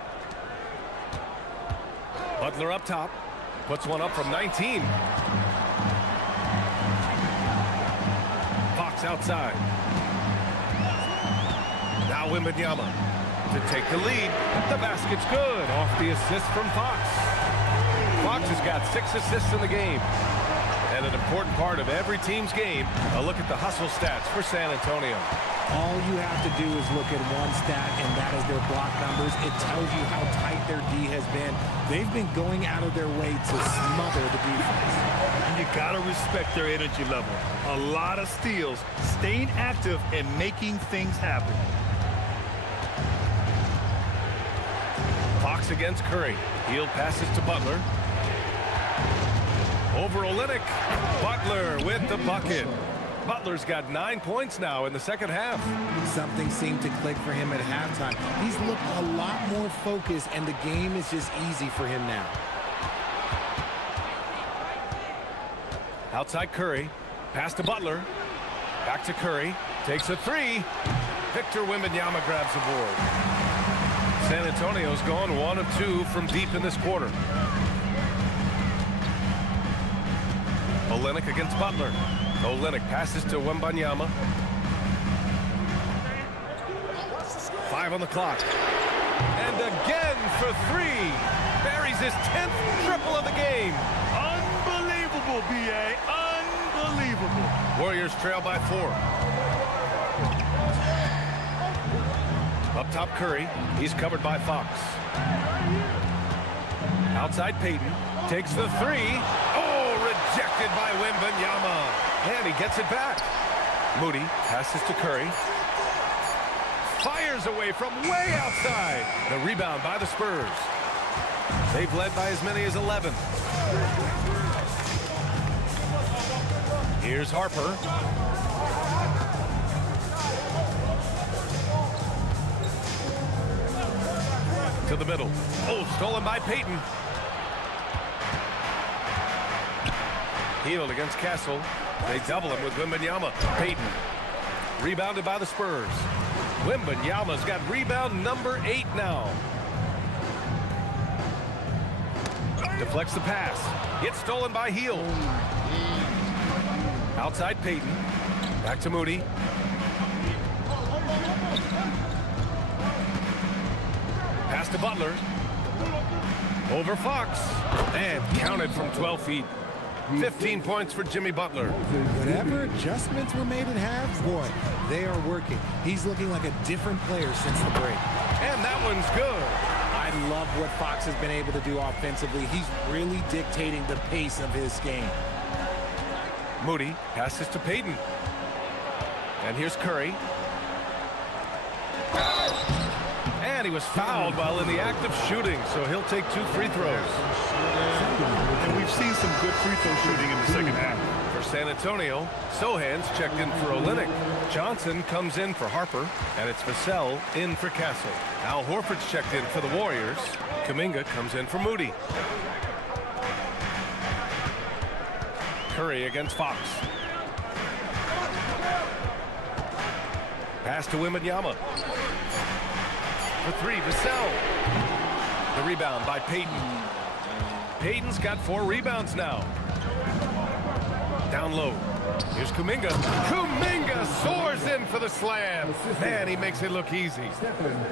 Butler up top. Puts one up from 19. Fox outside. Now Wembanyama to take the lead. The basket's good. Off the assist from Fox. Fox has got 6 assists in the game. And an important part of every team's game, a look at the hustle stats for San Antonio. All you have to do is look at one stat, and that is their block numbers. It tells you how tight their D has been. They've been going out of their way to smother the defense. And you got to respect their energy level. A lot of steals, staying active, and making things happen. Fox against Curry. Hield passes to Butler. Over Olynyk. Butler with the bucket. Butler's got 9 points now in the second half. Something seemed to click for him at halftime. He's looked a lot more focused, and the game is just easy for him now. Outside Curry. Pass to Butler. Back to Curry. Takes a three. Victor Wembanyama grabs the board. San Antonio's gone 1 of 2 from deep in this quarter. Olynyk against Butler. Olynyk passes to Wembanyama. 5 on the clock. And again for 3. Buries his 10th triple of the game. Unbelievable, B.A. Unbelievable. Warriors trail by 4. Up top Curry. He's covered by Fox. Outside Payton. Takes the 3. Oh, rejected by Wembanyama. And he gets it back. Moody passes to Curry. Fires away from way outside. The rebound by the Spurs. They've led by as many as 11. Here's Harper. To the middle. Oh, stolen by Payton. Hield against Castle. They double him with Wembanyama. Payton. Rebounded by the Spurs. Wembanyama's got rebound number 8 now. Deflects the pass. Gets stolen by Hield. Outside Payton. Back to Moody. Pass to Butler. Over Fox. And counted from 12 feet. 15 points for Jimmy Butler. Whatever adjustments were made at half, boy, they are working. He's looking like a different player since the break. And that one's good. I love what Fox has been able to do offensively. He's really dictating the pace of his game. Moody passes to Payton. And here's Curry. And he was fouled while in the act of shooting, so he'll take 2 free throws. And we've seen some good free throw shooting in the second half. For San Antonio, Sohan's checked in for Olynyk. Johnson comes in for Harper, and it's Vassell in for Castle. Al Horford's checked in for the Warriors. Kuminga comes in for Moody. Curry against Fox. Pass to Wembanyama. For 3, Vassell. The rebound by Payton. Payton's got 4 rebounds now. Down low. Here's Kuminga. Kuminga soars in for the slam. Man, he makes it look easy.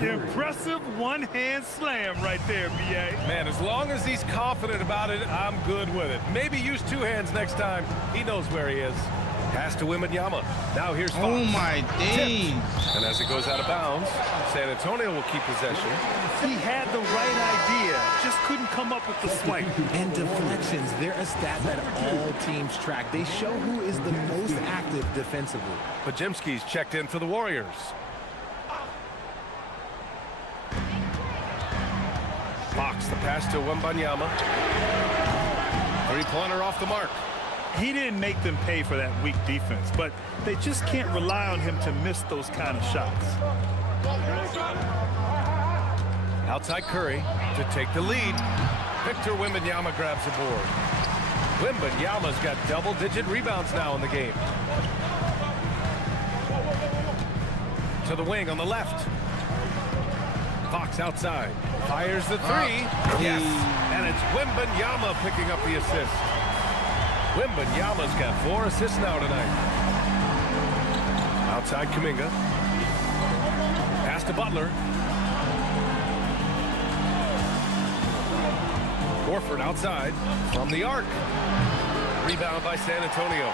Impressive one-hand slam right there, B.A. Man, as long as he's confident about it, I'm good with it. Maybe use 2 hands next time. He knows where he is. Pass to Wembanyama. Now here's Fox. Oh my days. And as it goes out of bounds, San Antonio will keep possession. He had the right idea, just couldn't come up with the swipe. And deflections, they're a stat that all teams track. They show who is the most active defensively. Podziemski's checked in for the Warriors. Fox, the pass to Wembanyama. 3-pointer off the mark. He didn't make them pay for that weak defense, but they just can't rely on him to miss those kind of shots. Outside Curry to take the lead. Victor Wembanyama grabs the board. Wembanyama's got double-digit rebounds now in the game. To the wing on the left. Fox outside. Fires the 3. Yes. And it's Wembanyama picking up the assist. Wembanyama's got 4 assists now tonight. Outside Kuminga. Pass to Butler. Horford outside from the arc. Rebound by San Antonio.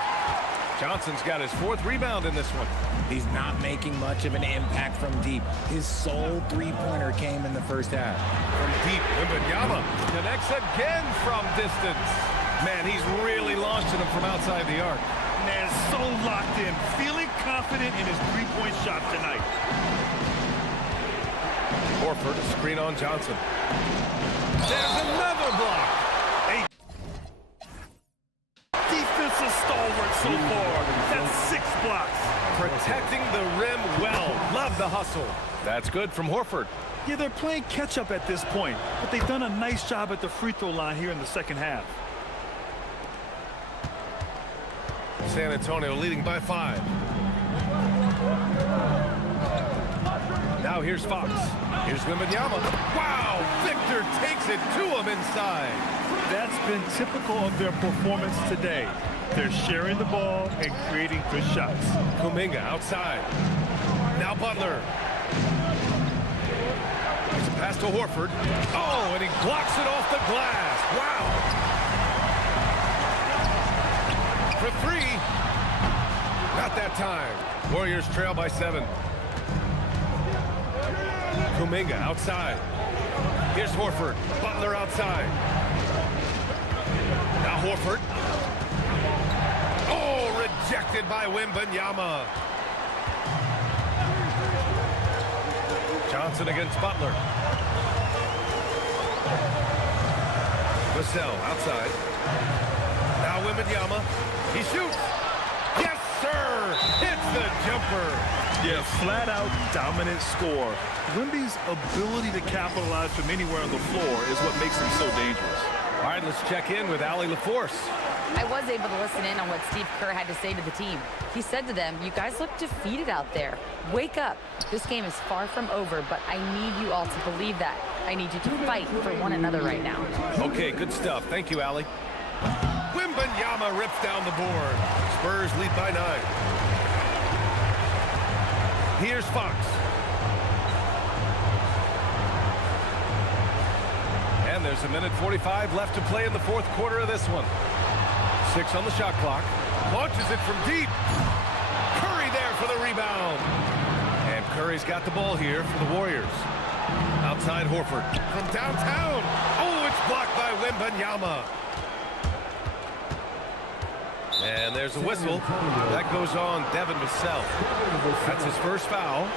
Johnson's got his 4th rebound in this one. He's not making much of an impact from deep. His sole three-pointer came in the first half. From deep, Wembanyama connects again from distance. Man, he's really launching them from outside the arc. Man, so locked in, feeling confident in his three-point shot tonight. Horford, a screen on Johnson. There's another block. Defensive stalwart so far. That's 6 blocks. Protecting the rim well. Love the hustle. That's good from Horford. Yeah, they're playing catch-up at this point, but they've done a nice job at the free throw line here in the second half. San Antonio leading by 5. Now here's Fox. Here's Wembanyama. Wow! Victor takes it to him inside. That's been typical of their performance today. They're sharing the ball and creating good shots. Kuminga outside. Now Butler. Here's a pass to Horford. Oh, and he blocks it off the glass. Wow! For 3. Not that time. Warriors trail by 7. Kuminga outside. Here's Horford. Butler outside. Now Horford. Oh, rejected by Wembanyama. Johnson against Butler. Vassell outside. Now Wembanyama. He shoots. Yes, sir. Hits the jumper. Yeah, flat-out dominant score. Wemby's ability to capitalize from anywhere on the floor is what makes him so dangerous. All right, let's check in with Allie LaForce. I was able to listen in on what Steve Kerr had to say to the team. He said to them, "You guys look defeated out there. Wake up. This game is far from over, but I need you all to believe that. I need you to fight for one another right now." Okay, good stuff. Thank you, Allie. Wembanyama rips down the board. Spurs lead by 9. Here's Fox. And there's a minute 45 left to play in the 4th quarter of this one. 6 on the shot clock. Launches it from deep. Curry there for the rebound. And Curry's got the ball here for the Warriors. Outside Horford. From downtown. Oh, it's blocked by Wembanyama. And there's a whistle. That goes on Devin Vassell. That's his first foul.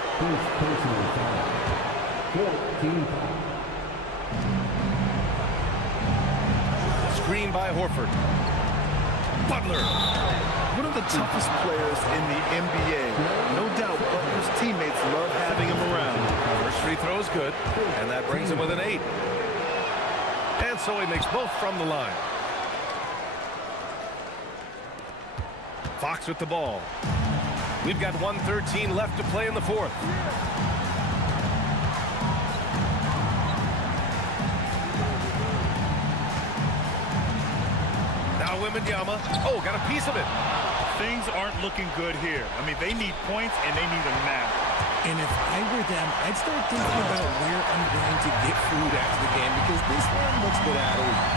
Screen by Horford. Butler. One of the toughest players in the NBA. No doubt Butler's teammates love having him around. First free throw is good, and that brings him with an 8. And so he makes both from the line. Fox with the ball. We've got 1:13 left to play in the 4th. Now Wembanyama. Oh, got a piece of it. Things aren't looking good here. I mean, they need points, and they need them now. And if I were them, I'd start thinking about where I'm going to get food after the game, because this one looks good out of reach.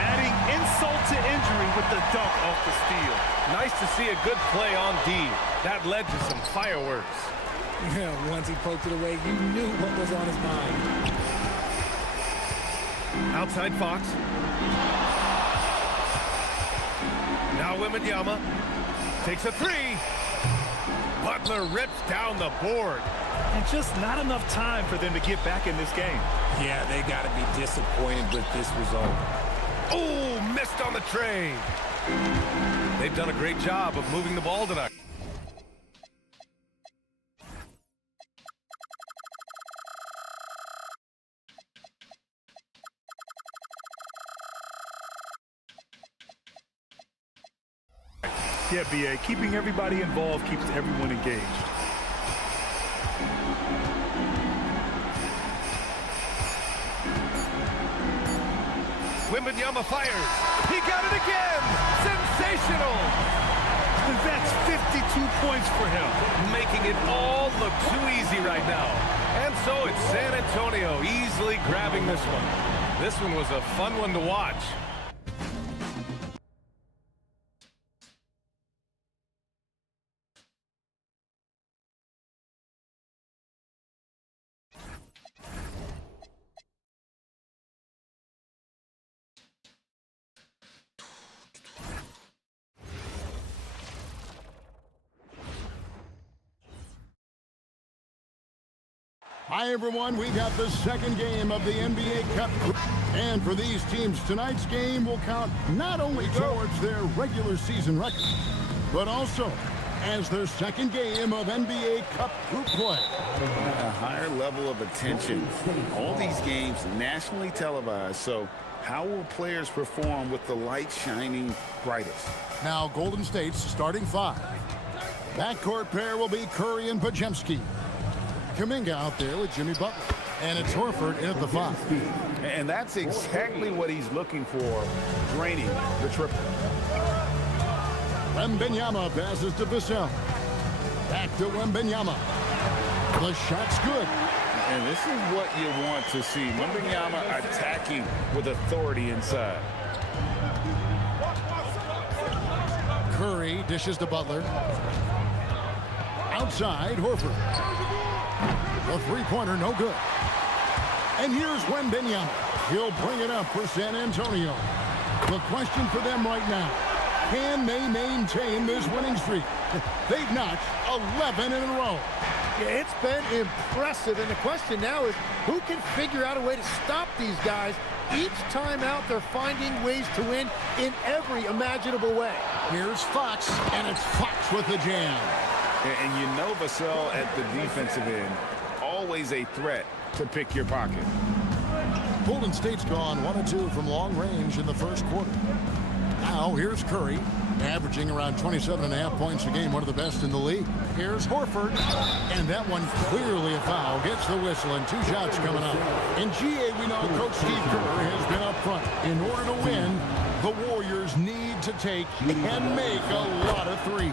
Adding insult to injury with the dunk off the steal. Nice to see a good play on D. That led to some fireworks. Yeah, once he poked it away, you knew what was on his mind. Outside Fox. Now Wembanyama takes a 3. Butler rips down the board. And just not enough time for them to get back in this game. Yeah, they got to be disappointed with this result. Oh, missed on the tray. They've done a great job of moving the ball tonight. Yeah, B.A., keeping everybody involved keeps everyone engaged. Wembanyama fires. He got it again. Sensational. That's 52 points for him. Making it all look too easy right now. And so it's San Antonio easily grabbing this one. This one was a fun one to watch. Hi, everyone. We got the second game of the NBA Cup. And for these teams, tonight's game will count not only towards their regular season record, but also as their second game of NBA Cup group play. A higher level of attention. All these games nationally televised, so how will players perform with the light shining brightest? Now, Golden State's starting five. Backcourt pair will be Curry and Podziemski. Kuminga out there with Jimmy Butler. And it's Horford in at the 5. And that's exactly what he's looking for, draining the triple. Wembanyama passes to Vassell. Back to Wembanyama. The shot's good. And this is what you want to see. Wembanyama attacking with authority inside. Curry dishes to Butler. Outside, Horford. The three-pointer, no good. And here's Wembanyama. He'll bring it up for San Antonio. The question for them right now, can they maintain this winning streak? They've notched 11 in a row. Yeah, it's been impressive, and the question now is who can figure out a way to stop these guys? Each time out, they're finding ways to win in every imaginable way. Here's Fox, and it's Fox with the jam. And you know Vassell at the defensive end, always a threat to pick your pocket. Golden State's gone 1 of 2 from long range in the first quarter. Now here's Curry, averaging around 27.5 points a game, one of the best in the league. Here's Horford, and that one clearly a foul. Gets the whistle, and 2 shots coming up. In GA, we know Coach Steve Kerr has been up front. In order to win, the Warriors need to take and make a lot of threes.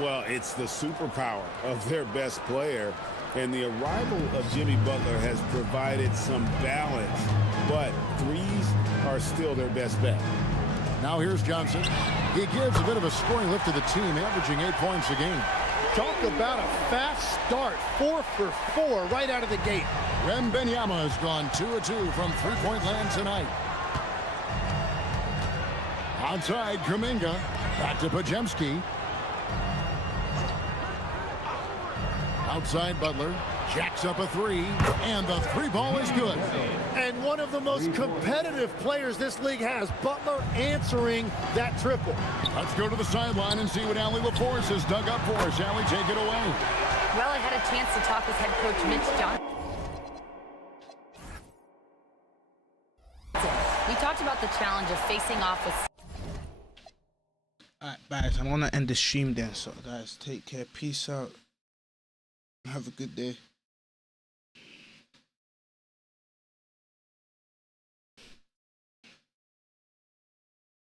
Well, it's the superpower of their best player, and the arrival of Jimmy Butler has provided some balance, but threes are still their best bet. Now here's Johnson. He gives a bit of a scoring lift to the team, averaging 8 points a game. Talk about a fast start, 4 for 4 right out of the gate. Wembanyama has gone 2 of 2 from three-point land tonight. Outside, Kuminga. Back to Podziemski. Outside, Butler jacks up a 3, and the 3-ball is good. And one of the most competitive players this league has, Butler answering that triple. Let's go to the sideline and see what Allie LaForce has dug up for us. Allie, take it away. Well, I had a chance to talk with head coach Mitch Johnson. We talked about the challenge of facing off with... Alright, guys, I'm gonna end the stream then. So, guys, take care. Peace out. Have a good day.